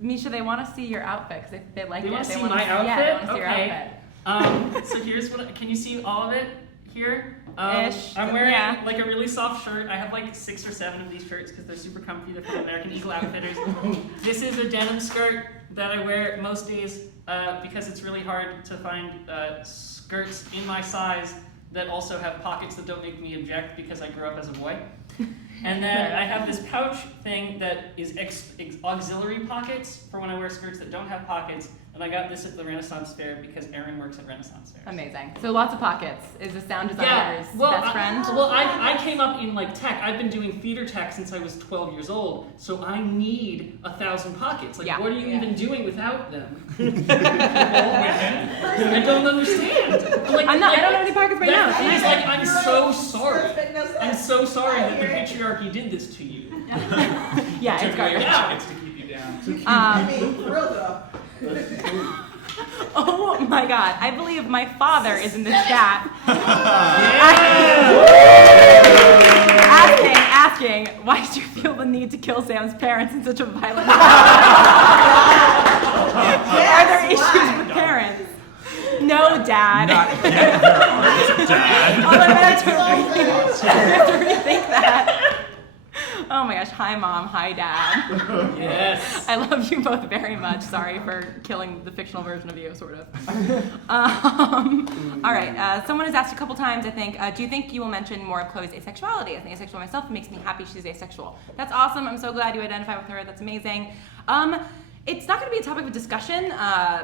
Misha, they want to see your outfit because they like They it. want to see wanna my outfit? Yeah, they want to see your Okay. outfit. So here's what. Can you see all of it here? Ish. I'm wearing Yeah. like a really soft shirt. I have like 6 or 7 of these shirts because they're super comfy. They're from American Eagle Outfitters. This is a denim skirt that I wear most days because it's really hard to find skirts in my size that also have pockets that don't make me object because I grew up as a boy. And then I have this pouch thing that is auxiliary pockets for when I wear skirts that don't have pockets. And I got this at the Renaissance Fair because Erin works at Renaissance Fair. Amazing. So lots of pockets. Is a sound designer's best friend? I came up in like tech. I've been doing theater tech since I was 12 years old. So I need 1,000 pockets. Like, what are you even doing without them? I don't understand. Like, I don't have any pockets right now. He's like, I'm so sorry. I'm so sorry that the patriarchy did this to you. Yeah, it's Took away your garbage. pockets to keep you down. For real though. Oh my god, I believe my father is in the chat. Asking, why did you feel the need to kill Sam's parents in such a violent way? Are there issues with parents? No, Dad. Not yet, there aren't, Dad. Oh, I have to rethink that. Oh my gosh. Hi, Mom. Hi, Dad. Yes. I love you both very much. Sorry for killing the fictional version of you, sort of. All right. Someone has asked a couple times, I think, do you think you will mention more of Chloe's asexuality? As an asexual myself, it makes me happy she's asexual. That's awesome. I'm so glad you identify with her. That's amazing. It's not going to be a topic of discussion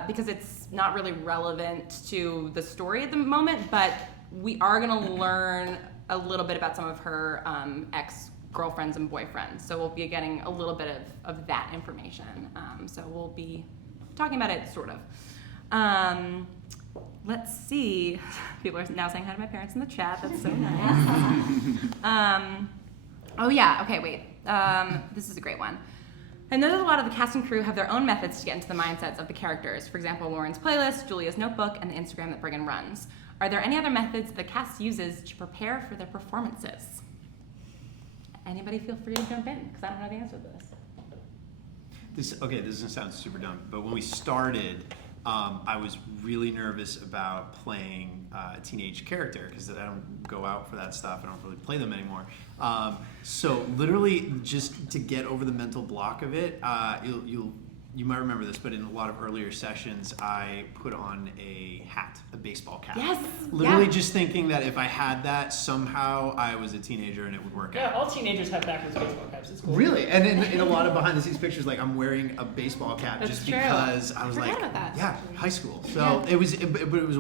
because it's not really relevant to the story at the moment, but we are going to learn a little bit about some of her ex-girlfriends and boyfriends. So we'll be getting a little bit of that information. So we'll be talking about it, sort of. Let's see. People are now saying hi to my parents in the chat. That's so nice. Oh, yeah. Okay, wait. This is a great one. I know that a lot of the cast and crew have their own methods to get into the mindsets of the characters. For example, Lauren's playlist, Julia's notebook, and the Instagram that Brigham runs. Are there any other methods the cast uses to prepare for their performances? Anybody feel free to jump in, because I don't know the answer to this. This is going to sound super dumb, but when we started, I was really nervous about playing a teenage character because I don't go out for that stuff. I don't really play them anymore. So literally, just to get over the mental block of it, you might remember this, but in a lot of earlier sessions, I put on a hat, a baseball cap. Yes. Literally just thinking that if I had that, somehow I was a teenager and it would work out. Yeah, all teenagers have backwards baseball caps. It's cool. Really? And in a lot of behind-the-scenes pictures, like I'm wearing a baseball cap That's just true. because I was I forgot like, about that. yeah, high school. So it was a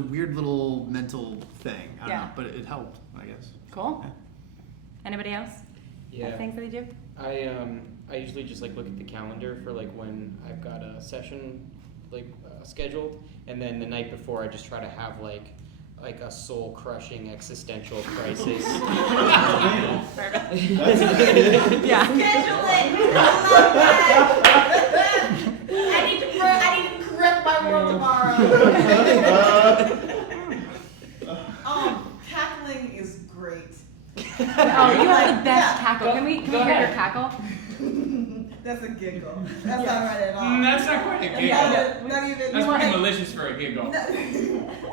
weird little mental thing. I don't Yeah. know, but it helped, I guess. Cool. Yeah. Anybody else? Yeah. Things that they do? I usually just like look at the calendar for like when I've got a session scheduled, and then the night before I just try to have like a soul crushing existential crisis. Yeah. Schedule it. I love that. I need to correct my world tomorrow. Cackling is great. Oh, you have the best cackle. Can we hear your cackle? That's a giggle. That's not right at all. That's not quite a giggle. Not even. That's pretty malicious for a giggle.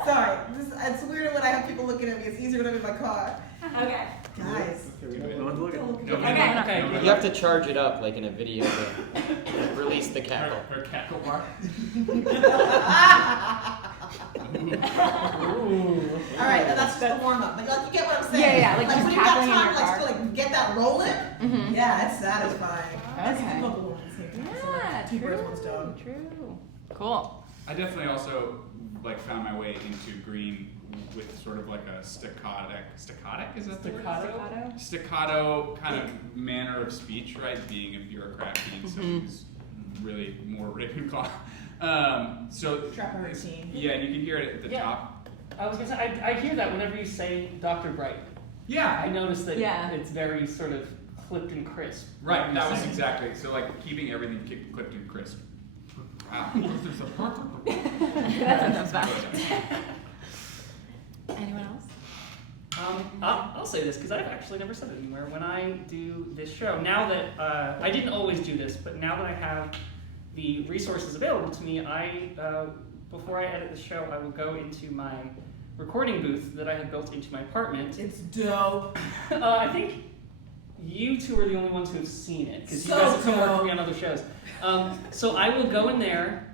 Sorry. It's weirder when I have people looking at me. It's easier when I'm in my car. Okay. Guys. No one's looking. Okay. You have to charge it up like in a video game. Release the cackle. Her cackle bar. All right, that's just the warm up. Like you get what I'm saying? Yeah, like just when you got cackling in time, your car. to get that rolling. Mm-hmm. Yeah, it's satisfying. Okay. Yeah, two birds, one stone. True. Cool. I definitely also found my way into green with sort of like a staccato is that the word? Staccato kind of manner of speech, right? Being a bureaucrat, being someone who's really more Ravenclaw. So Trapper routine. Yeah, and you can hear it at the top. I was gonna say, I hear that whenever you say Dr. Bright. Yeah. I noticed that Yeah. it's very sort of clipped and crisp. Right, that was exactly. So keeping everything clipped and crisp. That sounds fast. Anyone else? I'll say this because I've actually never said it anywhere. When I do this show, now that I didn't always do this, but now that I have the resources available to me, before I edit the show, I will go into my recording booth that I have built into my apartment. It's dope. I think you two are the only ones who have seen it because So you guys have come work dope. for me on other shows. So I will go in there.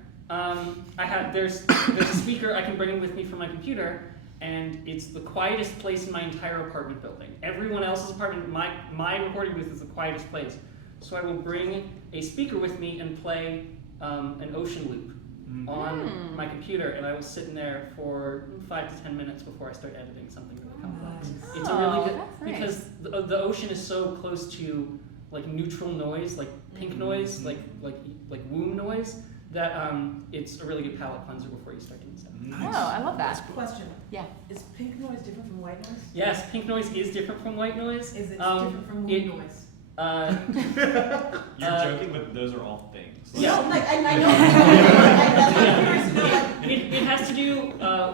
There's a speaker I can bring in with me from my computer, and it's the quietest place in my entire apartment building. Everyone else's apartment, my recording booth is the quietest place. So I will bring a speaker with me and play an ocean loop on my computer, and I will sit in there for 5 to 10 minutes before I start editing something really complex. It's a really good that's nice. because the ocean is so close to neutral noise, like pink noise, like womb noise, that it's a really good palate cleanser before you start doing stuff. Oh, I love that. Question. Yeah. Is pink noise different from white noise? Yes, pink noise is different from white noise. Is it different from womb noise? You're joking, but those are all things. Yeah. No, I know. I'm curious to know, It has to do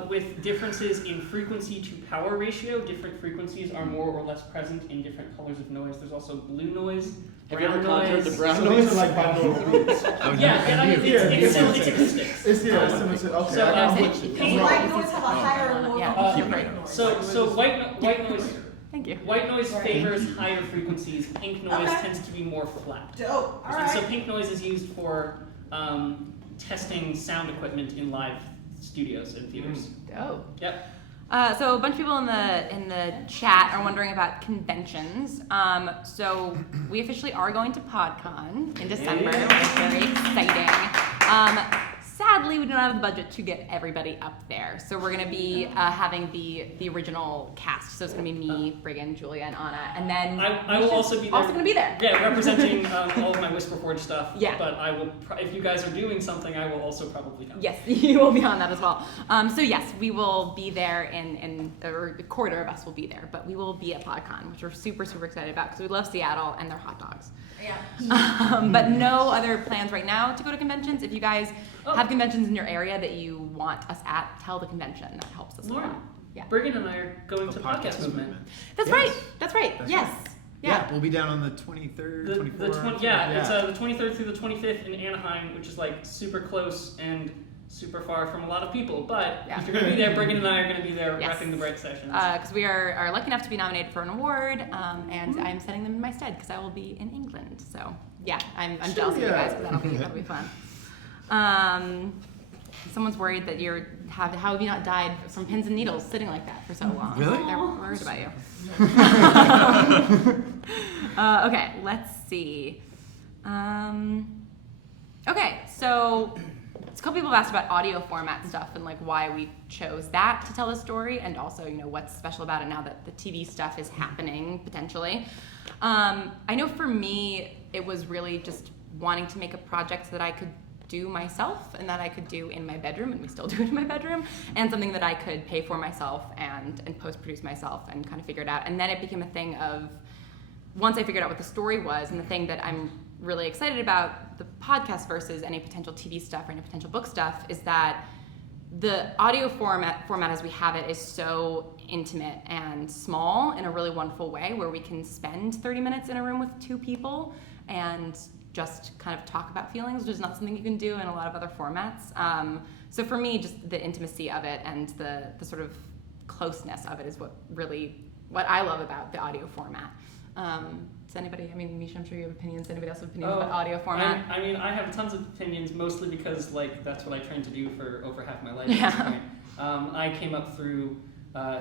with differences in frequency to power ratio. Different frequencies are more or less present in different colors of noise. There's also blue noise, Have you ever brown conjured noise. the brown So noise? these are like binaural beats. It's acoustics. It's similar to okay. So, I got um, what you- Pink- White noise have a higher or lower noise. So white noise. Thank you. White noise favors higher frequencies. Pink noise Okay. tends to be more flat. Dope. All And so right. pink noise is used for testing sound equipment in live studios and theaters. Dope. Yep. So a bunch of people in the chat are wondering about conventions. So we officially are going to PodCon in December, which is very exciting. Sadly, we do not have the budget to get everybody up there. So we're going to be having the original cast. So it's going to be me, Brigham, Julia, and Anna. And then I will also be there. Also going to be there. Yeah, representing all of my Whisper Forge stuff. Yeah. But I will, if you guys are doing something, I will also probably come. Yes, you will be on that as well. So yes, we will be there, or a quarter of us will be there, but we will be at PodCon, which we're super, super excited about because we love Seattle and their hot dogs. Yeah. But no other plans right now to go to conventions. If you guys have conventions in your area that you want us at, tell the convention. That helps us a Lauren, lot. Yeah. Brigham and I are going to podcast movement. That's Yes. right. That's right. That's yes. right. Yeah. We'll be down on the 23rd, 24th. It's the 23rd through the 25th in Anaheim, which is like super close and super far from a lot of people. But if you're going to be there, Brigham and I are going to be there Yes. repping the Bright Sessions. Because we are lucky enough to be nominated for an award, and I'm setting them in my stead because I will be in England. So yeah, I'm jealous of you guys because that'll be fun. Someone's worried that how have you not died from pins and needles sitting like that for so long? Really? They're worried about you. Okay, let's see. Okay, so a couple people have asked about audio format stuff and like why we chose that to tell the story, and also what's special about it now that the TV stuff is happening potentially. I know for me it was really just wanting to make a project that I could do myself and that I could do in my bedroom, and we still do it in my bedroom, and something that I could pay for myself and post-produce myself and kind of figure it out. And then it became a thing of, once I figured out what the story was, and the thing that I'm really excited about the podcast versus any potential TV stuff or any potential book stuff is that the audio format as we have it is so intimate and small in a really wonderful way, where we can spend 30 minutes in a room with two people and just kind of talk about feelings, which is not something you can do in a lot of other formats. So for me, just the intimacy of it and the sort of closeness of it is what I love about the audio format. Does anybody, Misha, I'm sure you have opinions. Does anybody else have opinions about audio format? I have tons of opinions, mostly because that's what I trained to do for over half my life. Yeah. At this point. I came up through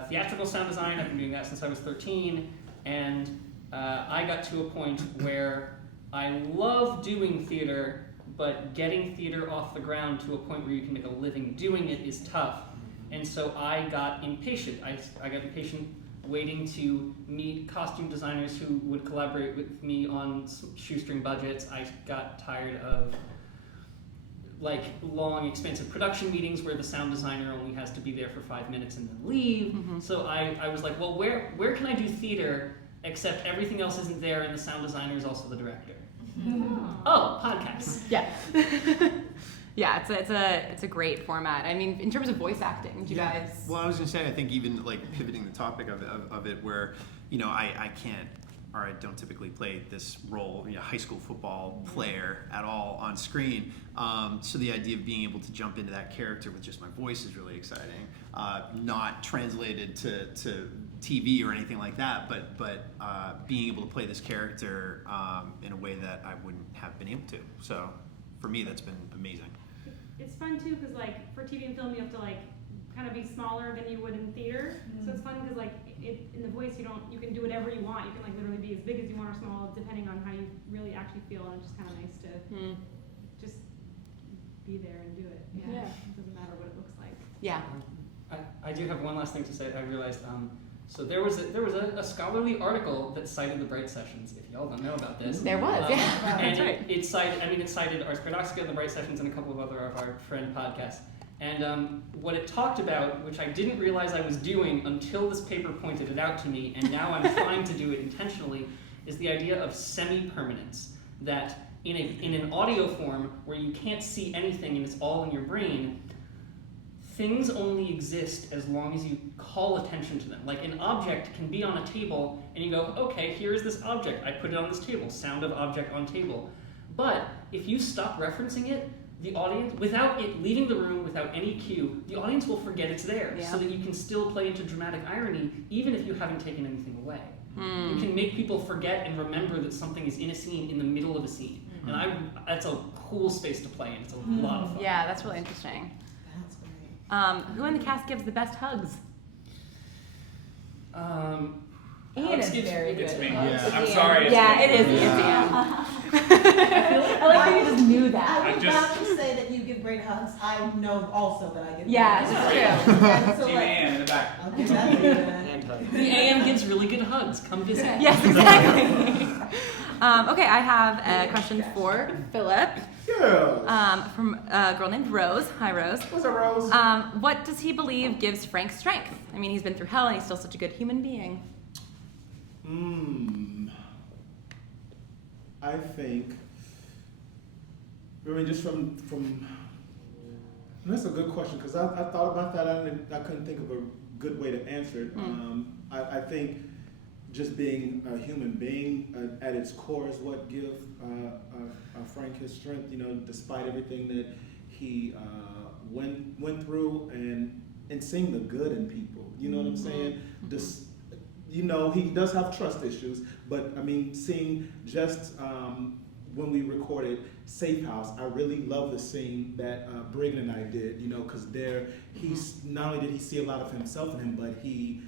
theatrical sound design. I've been doing that since I was 13, and I got to a point where I love doing theater, but getting theater off the ground to a point where you can make a living doing it is tough. And so I got impatient. I got impatient waiting to meet costume designers who would collaborate with me on shoestring budgets. I got tired of long, expensive production meetings where the sound designer only has to be there for 5 minutes and then leave. Mm-hmm. So I was like, well, where can I do theater except everything else isn't there and the sound designer is also the director? Oh, podcasts. Yeah. Yeah, it's a great format. In terms of voice acting, do you guys? Well, I was gonna say, I think even pivoting the topic of it, where I can't, or I don't typically play this role, high school football player at all on screen. So the idea of being able to jump into that character with just my voice is really exciting. Not translated to TV or anything like that, but being able to play this character in a way that I wouldn't have been able to. So for me, that's been amazing. It's fun too because for TV and film you have to kind of be smaller than you would in theater. So it's fun because in the voice you can do whatever you want. You can literally be as big as you want or small depending on how you really actually feel, and it's just kind of nice to just be there and do it. Yeah. It doesn't matter what it looks like. Yeah. I do have one last thing to say. I realized so there was a scholarly article that cited the Bright Sessions. If y'all don't know about this, there was, yeah, and that's right. It cited Ars Paradoxica, the Bright Sessions, and a couple of other of our friend podcasts. And what it talked about, which I didn't realize I was doing until this paper pointed it out to me, and now I'm trying to do it intentionally, is the idea of semi-permanence. That in an audio form where you can't see anything and it's all in your brain, things only exist as long as you call attention to them. Like an object can be on a table and you go, okay, here's this object. I put it on this table. Sound of object on table. But if you stop referencing it, the audience, without it leaving the room, without any cue, the audience will forget it's there, so that you can still play into dramatic irony, even if you haven't taken anything away. You can make people forget and remember that something is in a scene in the middle of a scene. And that's a cool space to play in. It's a lot of fun. Yeah, that's really interesting. That's great. Who in the cast gives the best hugs? Ian is very good. It's me. Yeah. I'm sorry. Yeah, it is. I like how you just knew that. I would not just say that you give great hugs. I know also that I give Yeah, great it's hugs. true. And so Team like, AM in the back. I'll give that to you. And hug. The AM gives really good hugs. Come visit. Yes, exactly. Okay, I have a question for Philip. Yeah. From a girl named Rose. Hi, Rose. What's up, Rose? What does he believe gives Frank strength? I mean, he's been through hell and he's still such a good human being. I think. I mean, just from. That's a good question because I thought about that. I couldn't think of a good way to answer it. I think just being a human being at its core is what gives Frank his strength. You know, despite everything that he went through, and seeing the good in people. You know what I'm saying? You know, he does have trust issues, but I mean, seeing just when we recorded Safe House, I really love the scene that Briggan and I did, you know, because there, he's not only did he see a lot of himself in him, but he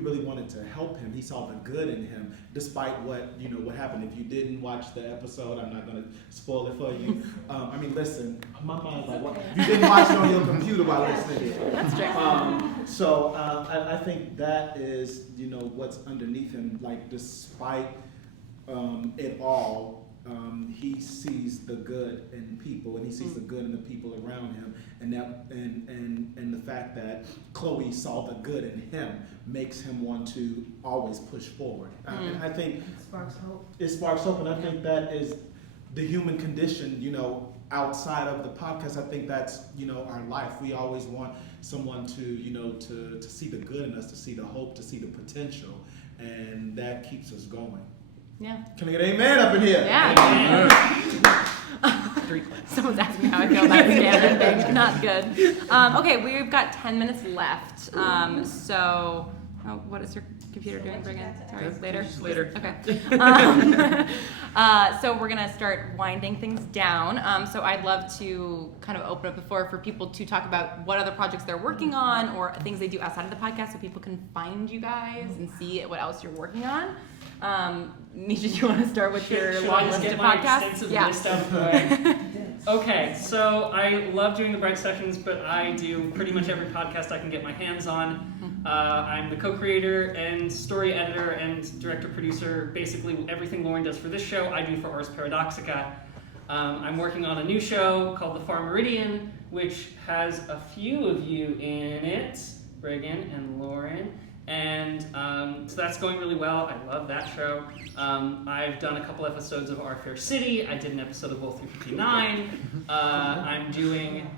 really wanted to help him. He saw the good in him, despite what happened. If you didn't watch the episode, I'm not going to spoil it for you. I mean, listen, my mind's like, what? You didn't watch it on your computer while listening. That's true. So I think that is, what's underneath him. Like, despite it all, he sees the good in people, and he sees the good in the people around him, and the fact that Chloe saw the good in him makes him want to always push forward. And I think It sparks hope. it sparks hope, and I think that is the human condition. Outside of the podcast, I think that's our life. We always want someone to see the good in us, to see the hope, to see the potential, and that keeps us going. Yeah. Can I get an amen up in here? Yeah. Someone's asking me how I feel about the scanner thing. Not good. Okay, we've got 10 minutes left. What is your computer doing, Briggan? Sorry, later? Okay. So we're going to start winding things down. So I'd love to kind of open up the floor for people to talk about what other projects they're working on or things they do outside of the podcast so people can find you guys and see what else you're working on. Nisha, do you want to start with your long list of podcasts? List out of the way? Okay, so I love doing the Bright Sessions, but I do pretty much every podcast I can get my hands on. I'm the co-creator and story editor and director-producer. Basically, everything Lauren does for this show, I do for Ars Paradoxica. I'm working on a new show called The Far Meridian, which has a few of you in it, Briggan and Lauren. And so that's going really well. I love that show. I've done a couple episodes of Our Fair City. I did an episode of Wolf 359. I'm doing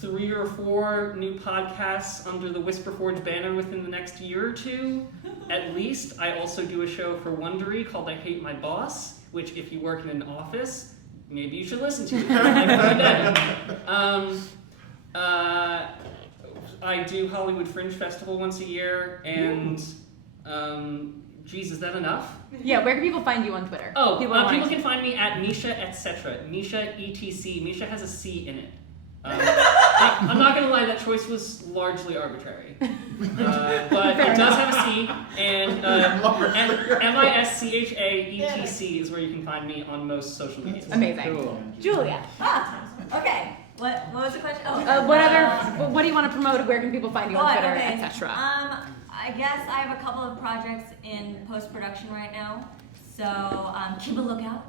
3 or 4 new podcasts under the Whisperforge banner within the next year or 2, at least. I also do a show for Wondery called I Hate My Boss, which if you work in an office, maybe you should listen to. I do Hollywood Fringe Festival once a year, and is that enough? Yeah, where can people find you on Twitter? Oh, people can find me at Misha etc. Misha ETC. Misha has a C in it. I'm not gonna lie, that choice was largely arbitrary, but it does have a C, and MISCHAETC is where you can find me on most social media. Amazing. Cool. Julia. Okay. What was the question? What do you want to promote? Where can people find you on Twitter, etc.? I guess I have a couple of projects in post-production right now, so keep a lookout.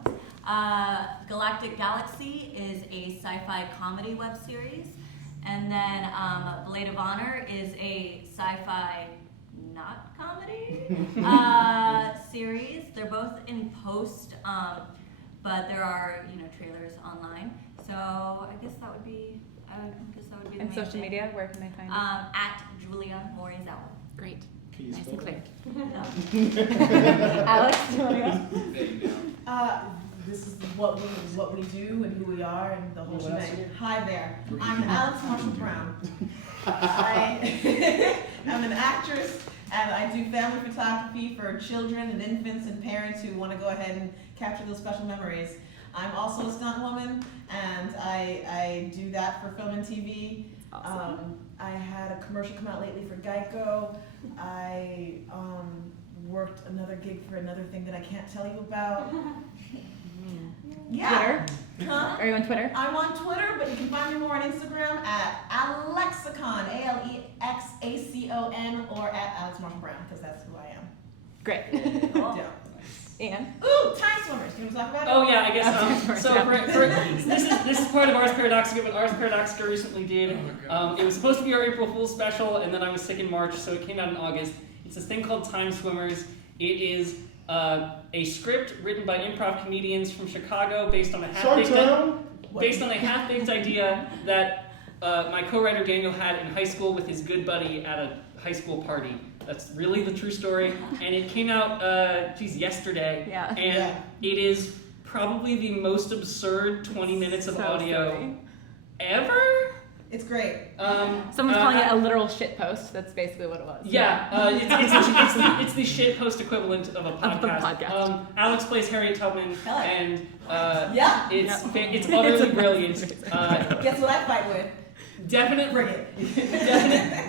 Galactic Galaxy is a sci-fi comedy web series, and then Blade of Honor is a sci-fi not comedy series. They're both in post, but there are trailers online. So I guess that would be guess that would be the And main social thing. media, where can they find you? At Julia Morizel. Great. Can you Nice spell and that? clear. Alex, do you want to go? There you go. This is what we do and who we are and the whole What else shebang. again? Hi there. I'm Alex Marshall Brown. I am an actress and I do family photography for children and infants and parents who want to go ahead and capture those special memories. I'm also a stunt woman and I do that for film and TV. Awesome. I had a commercial come out lately for Geico. I worked another gig for another thing that I can't tell you about. Yeah. Twitter? Huh? Are you on Twitter? I'm on Twitter, but you can find me more on Instagram at Alexacon, ALEXACON, or at Alex Marshall Brown, because that's who I am. Great. Yeah. Ian? Ooh, time swimmers. Can we talk about it? Oh yeah, I guess. So Yeah. this is part of Ars Paradoxica. What Ars Paradoxica recently did. It was supposed to be our April Fool's special, and then I was sick in March, so it came out in August. It's this thing called Time Swimmers. It is a script written by improv comedians from Chicago based on a half-baked idea that my co-writer Daniel had in high school with his good buddy at a high school party. That's really the true story, and it came out yesterday. Yeah. And it is probably the most absurd 20 minutes of audio silly. ever. It's great. Someone's calling it a literal shit post. That's basically what it was. Yeah, it's the shit post equivalent of a podcast. Alex plays Harriet Tubman, and it's utterly brilliant. Guess what I fight with?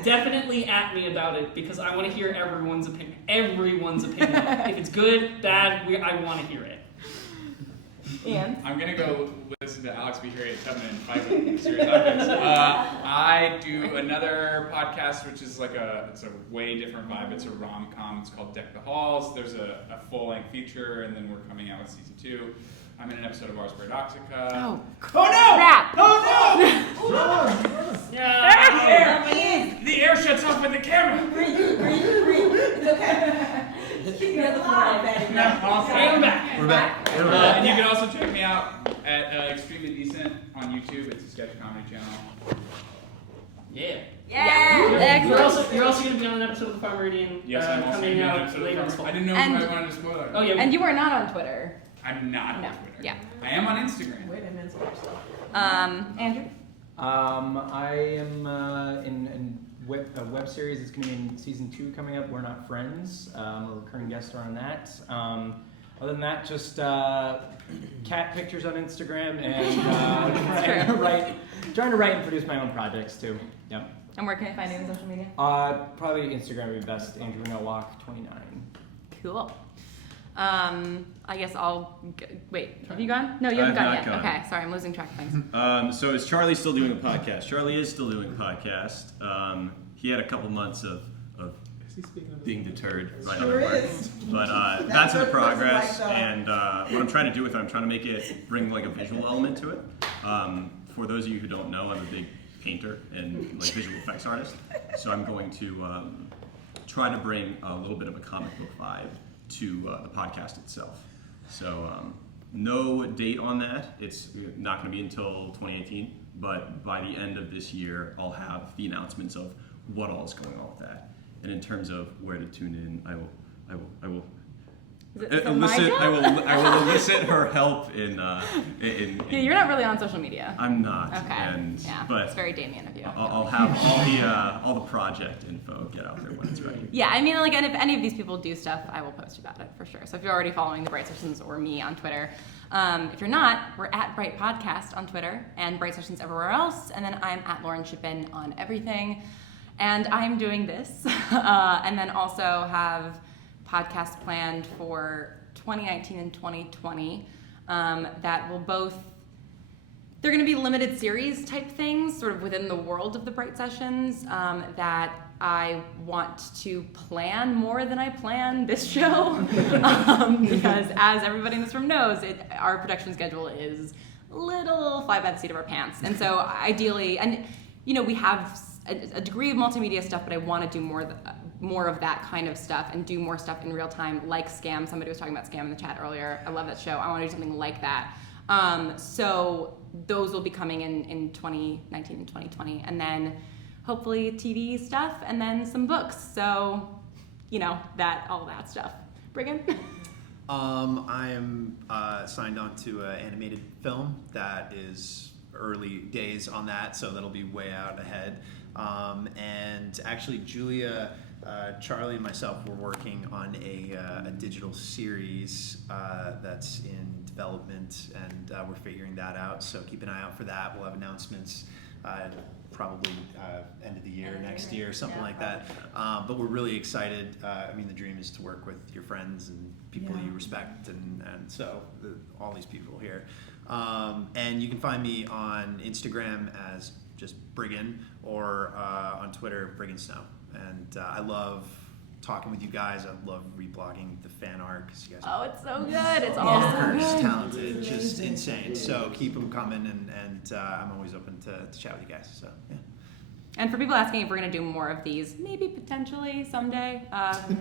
Definitely at me about it because I want to hear everyone's opinion. If it's good, bad, I want to hear it. Ian? I'm gonna go listen to Alex be Harriet Tubman and fight with serious objects. I do another podcast which is it's a way different vibe. It's a rom-com. It's called Deck the Halls. There's a full-length feature, and then we're coming out with season 2. I'm in an episode of Ars Paradoxica. Oh no! Crap! Oh no! Yeah! The air shuts off with the camera. Breathe. It's okay. Keep it alive, baby. I'm back. We're back. And you can also check me out at Extremely Decent on YouTube. It's a sketch comedy channel. Yeah. Excellent. You're also going to be on an episode of The Farm Meridian. Yes, I'm also coming going to be on an out episode of later The this Farm. fall. I didn't know And- if I wanted to spoil it. Oh yeah. And you are not on Twitter. I'm not No. on Twitter. Yeah. I am on Instagram. Wait a minute. Andrew? I am in a web series that's going to be in season 2 coming up. We're Not Friends. I'm a recurring guest star on that. Other than that, just cat pictures on Instagram and trying to write and produce my own projects too. Yep. And where can I find you on social media? Probably Instagram would be best. Andrew Nowak 29. Cool. I guess wait, have you gone? No, you haven't gone yet. Okay, sorry, I'm losing track of things. So is Charlie still doing a podcast? Charlie is still doing a podcast. He had a couple months of being deterred by other work. But that's in the progress. And what I'm trying to do with it, I'm trying to bring like a visual element to it. For those of you who don't know, I'm a big painter and like visual effects artist. So I'm going to try to bring a little bit of a comic book vibe to the podcast itself. So no date on that. It's not going to be until 2018, but by the end of this year, I'll have the announcements of what all is going on with that. And in terms of where to tune in, I will elicit her help in Yeah, you're not really on social media. I'm not. Okay. But it's very Damien of you. I'll have all the project info get out there when it's ready. Yeah, I mean, and if any of these people do stuff, I will post about it for sure. So if you're already following the Bright Sessions or me on Twitter, if you're not, we're at Bright Podcast on Twitter and Bright Sessions everywhere else. And then I'm at Lauren Shippen on everything. And I'm doing this, and then also have podcasts planned for 2019 and 2020 that will they're going to be limited series type things sort of within the world of the Bright Sessions that I want to plan more than I plan this show because as everybody in this room knows, our production schedule is a little fly by the seat of our pants. And so ideally, and we have a degree of multimedia stuff, but I want to do more of that kind of stuff and do more stuff in real time, like Scam. Somebody was talking about Scam in the chat earlier. I love that show. I want to do something like that. So those will be coming in 2019 and 2020. And then hopefully TV stuff and then some books. So, all that stuff. Brigham? I am signed on to an animated film that is early days on that, so that'll be way out ahead. And actually, Julia, Charlie, and myself were working on a digital series that's in development, and we're figuring that out. So keep an eye out for that. We'll have announcements probably end of the year, next year, something like that. But we're really excited. The dream is to work with your friends and people you respect, and so all these people here. And you can find me on Instagram as just Brigham, or on Twitter, Brigham Snow. And I love talking with you guys. I love reblogging the fan art because you guys it's so good. It's all so good. Talented, just insane. So keep them coming, and I'm always open to chat with you guys. So yeah. And for people asking if we're going to do more of these, maybe potentially someday.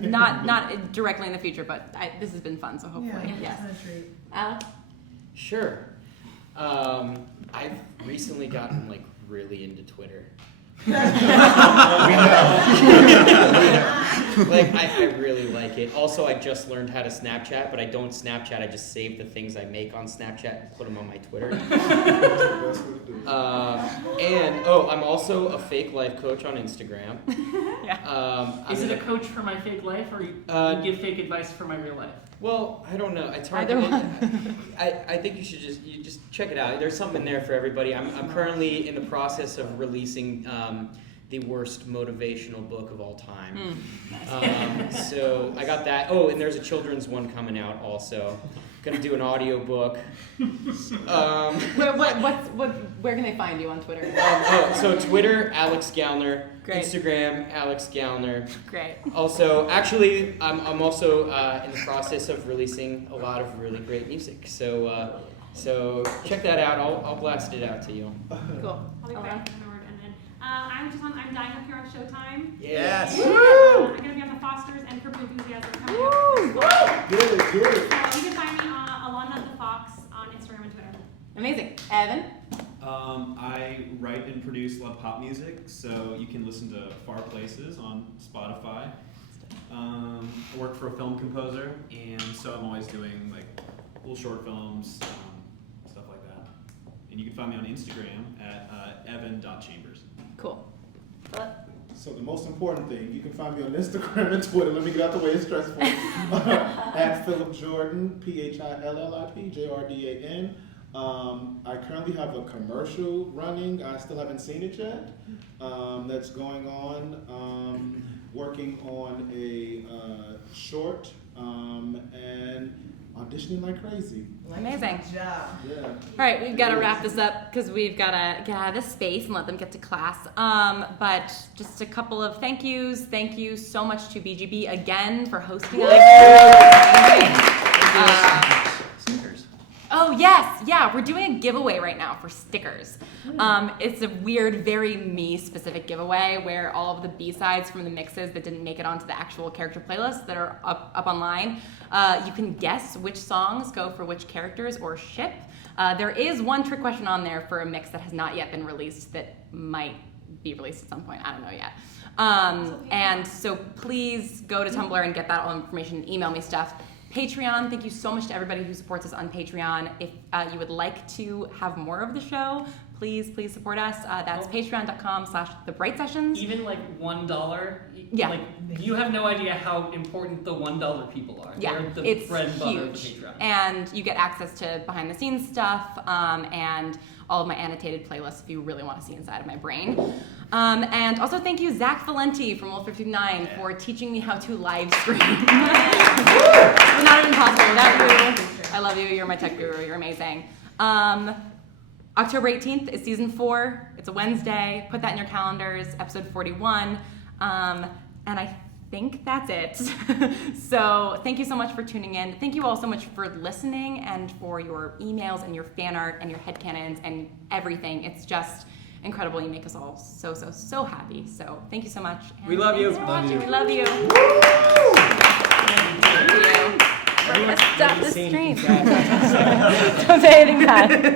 Not directly in the future, but this has been fun, so hopefully, yes. Alex? Sure. I've recently gotten really into Twitter. I really like it. Also, I just learned how to Snapchat, but I don't Snapchat. I just save the things I make on Snapchat and put them on my Twitter. I'm also a fake life coach on Instagram. Is it a coach for my fake life, or you give fake advice for my real life? Well, I don't know. It's hard Either to. one. I think you just check it out. There's something there for everybody. I'm currently in the process of releasing the worst motivational book of all time. So I got that. Oh, and there's a children's one coming out also. Gonna do an audio book. Where can they find you on Twitter? So Twitter, Alex Gallner. Great. Instagram, Alex Gallner. Great. Also, actually, I'm also in the process of releasing a lot of really great music. So check that out. I'll blast it out to you. Cool. I'll be back when the word ended. I'm dying up here on Showtime. Yes. I'm gonna be on the Fosters and Curb Your Enthusiasm coming up. Good. So you can find me Alana the Fox on Instagram and Twitter. Amazing. Evan? I write and produce love pop music, so you can listen to Far Places on Spotify. I work for a film composer, and so I'm always doing little short films, stuff like that. And you can find me on Instagram at evan.chambers. Cool. So the most important thing, you can find me on Instagram and Twitter. Let me get out the way, it's stressful. At Philip Jordan, PhilipJordan. I currently have a commercial running. I still haven't seen it yet. That's going on. Working on a short and auditioning like crazy. Amazing. Yeah. All right, we've got to wrap this up because we've got to get out of this space and let them get to class. But just a couple of thank yous. Thank you so much to BGB again for hosting us. Stickers. Oh yes, yeah, we're doing a giveaway right now for stickers. It's a weird, very me specific giveaway where all of the B-sides from the mixes that didn't make it onto the actual character playlist that are up online, you can guess which songs go for which characters or ship. There is one trick question on there for a mix that has not yet been released that might be released at some point. I don't know yet. And so please go to Tumblr and get that all information and email me stuff. Patreon, thank you so much to everybody who supports us on Patreon. If you would like to have more of the show, please support us. That's patreon.com/thebrightsessions. Even $1? Yeah. You have no idea how important the $1 people are. Yeah, They're the it's bread and butter of the huge. Patreon. And you get access to behind the scenes stuff and all of my annotated playlists if you really want to see inside of my brain. And also thank you, Zach Valenti from Wolf 59 for teaching me how to live stream. It's not even possible without you. I love you. You're my tech guru. You're amazing. October 18th is season 4. It's a Wednesday. Put that in your calendars. Episode 41. And I think that's it. So thank you so much for tuning in. Thank you all so much for listening and for your emails and your fan art and your headcanons and everything. It's just incredible. You make us all so happy. So thank you so much. And We love you. thanks for watching. Love you. We love you. Thank you. We're gonna stop the stream. Don't say anything bad.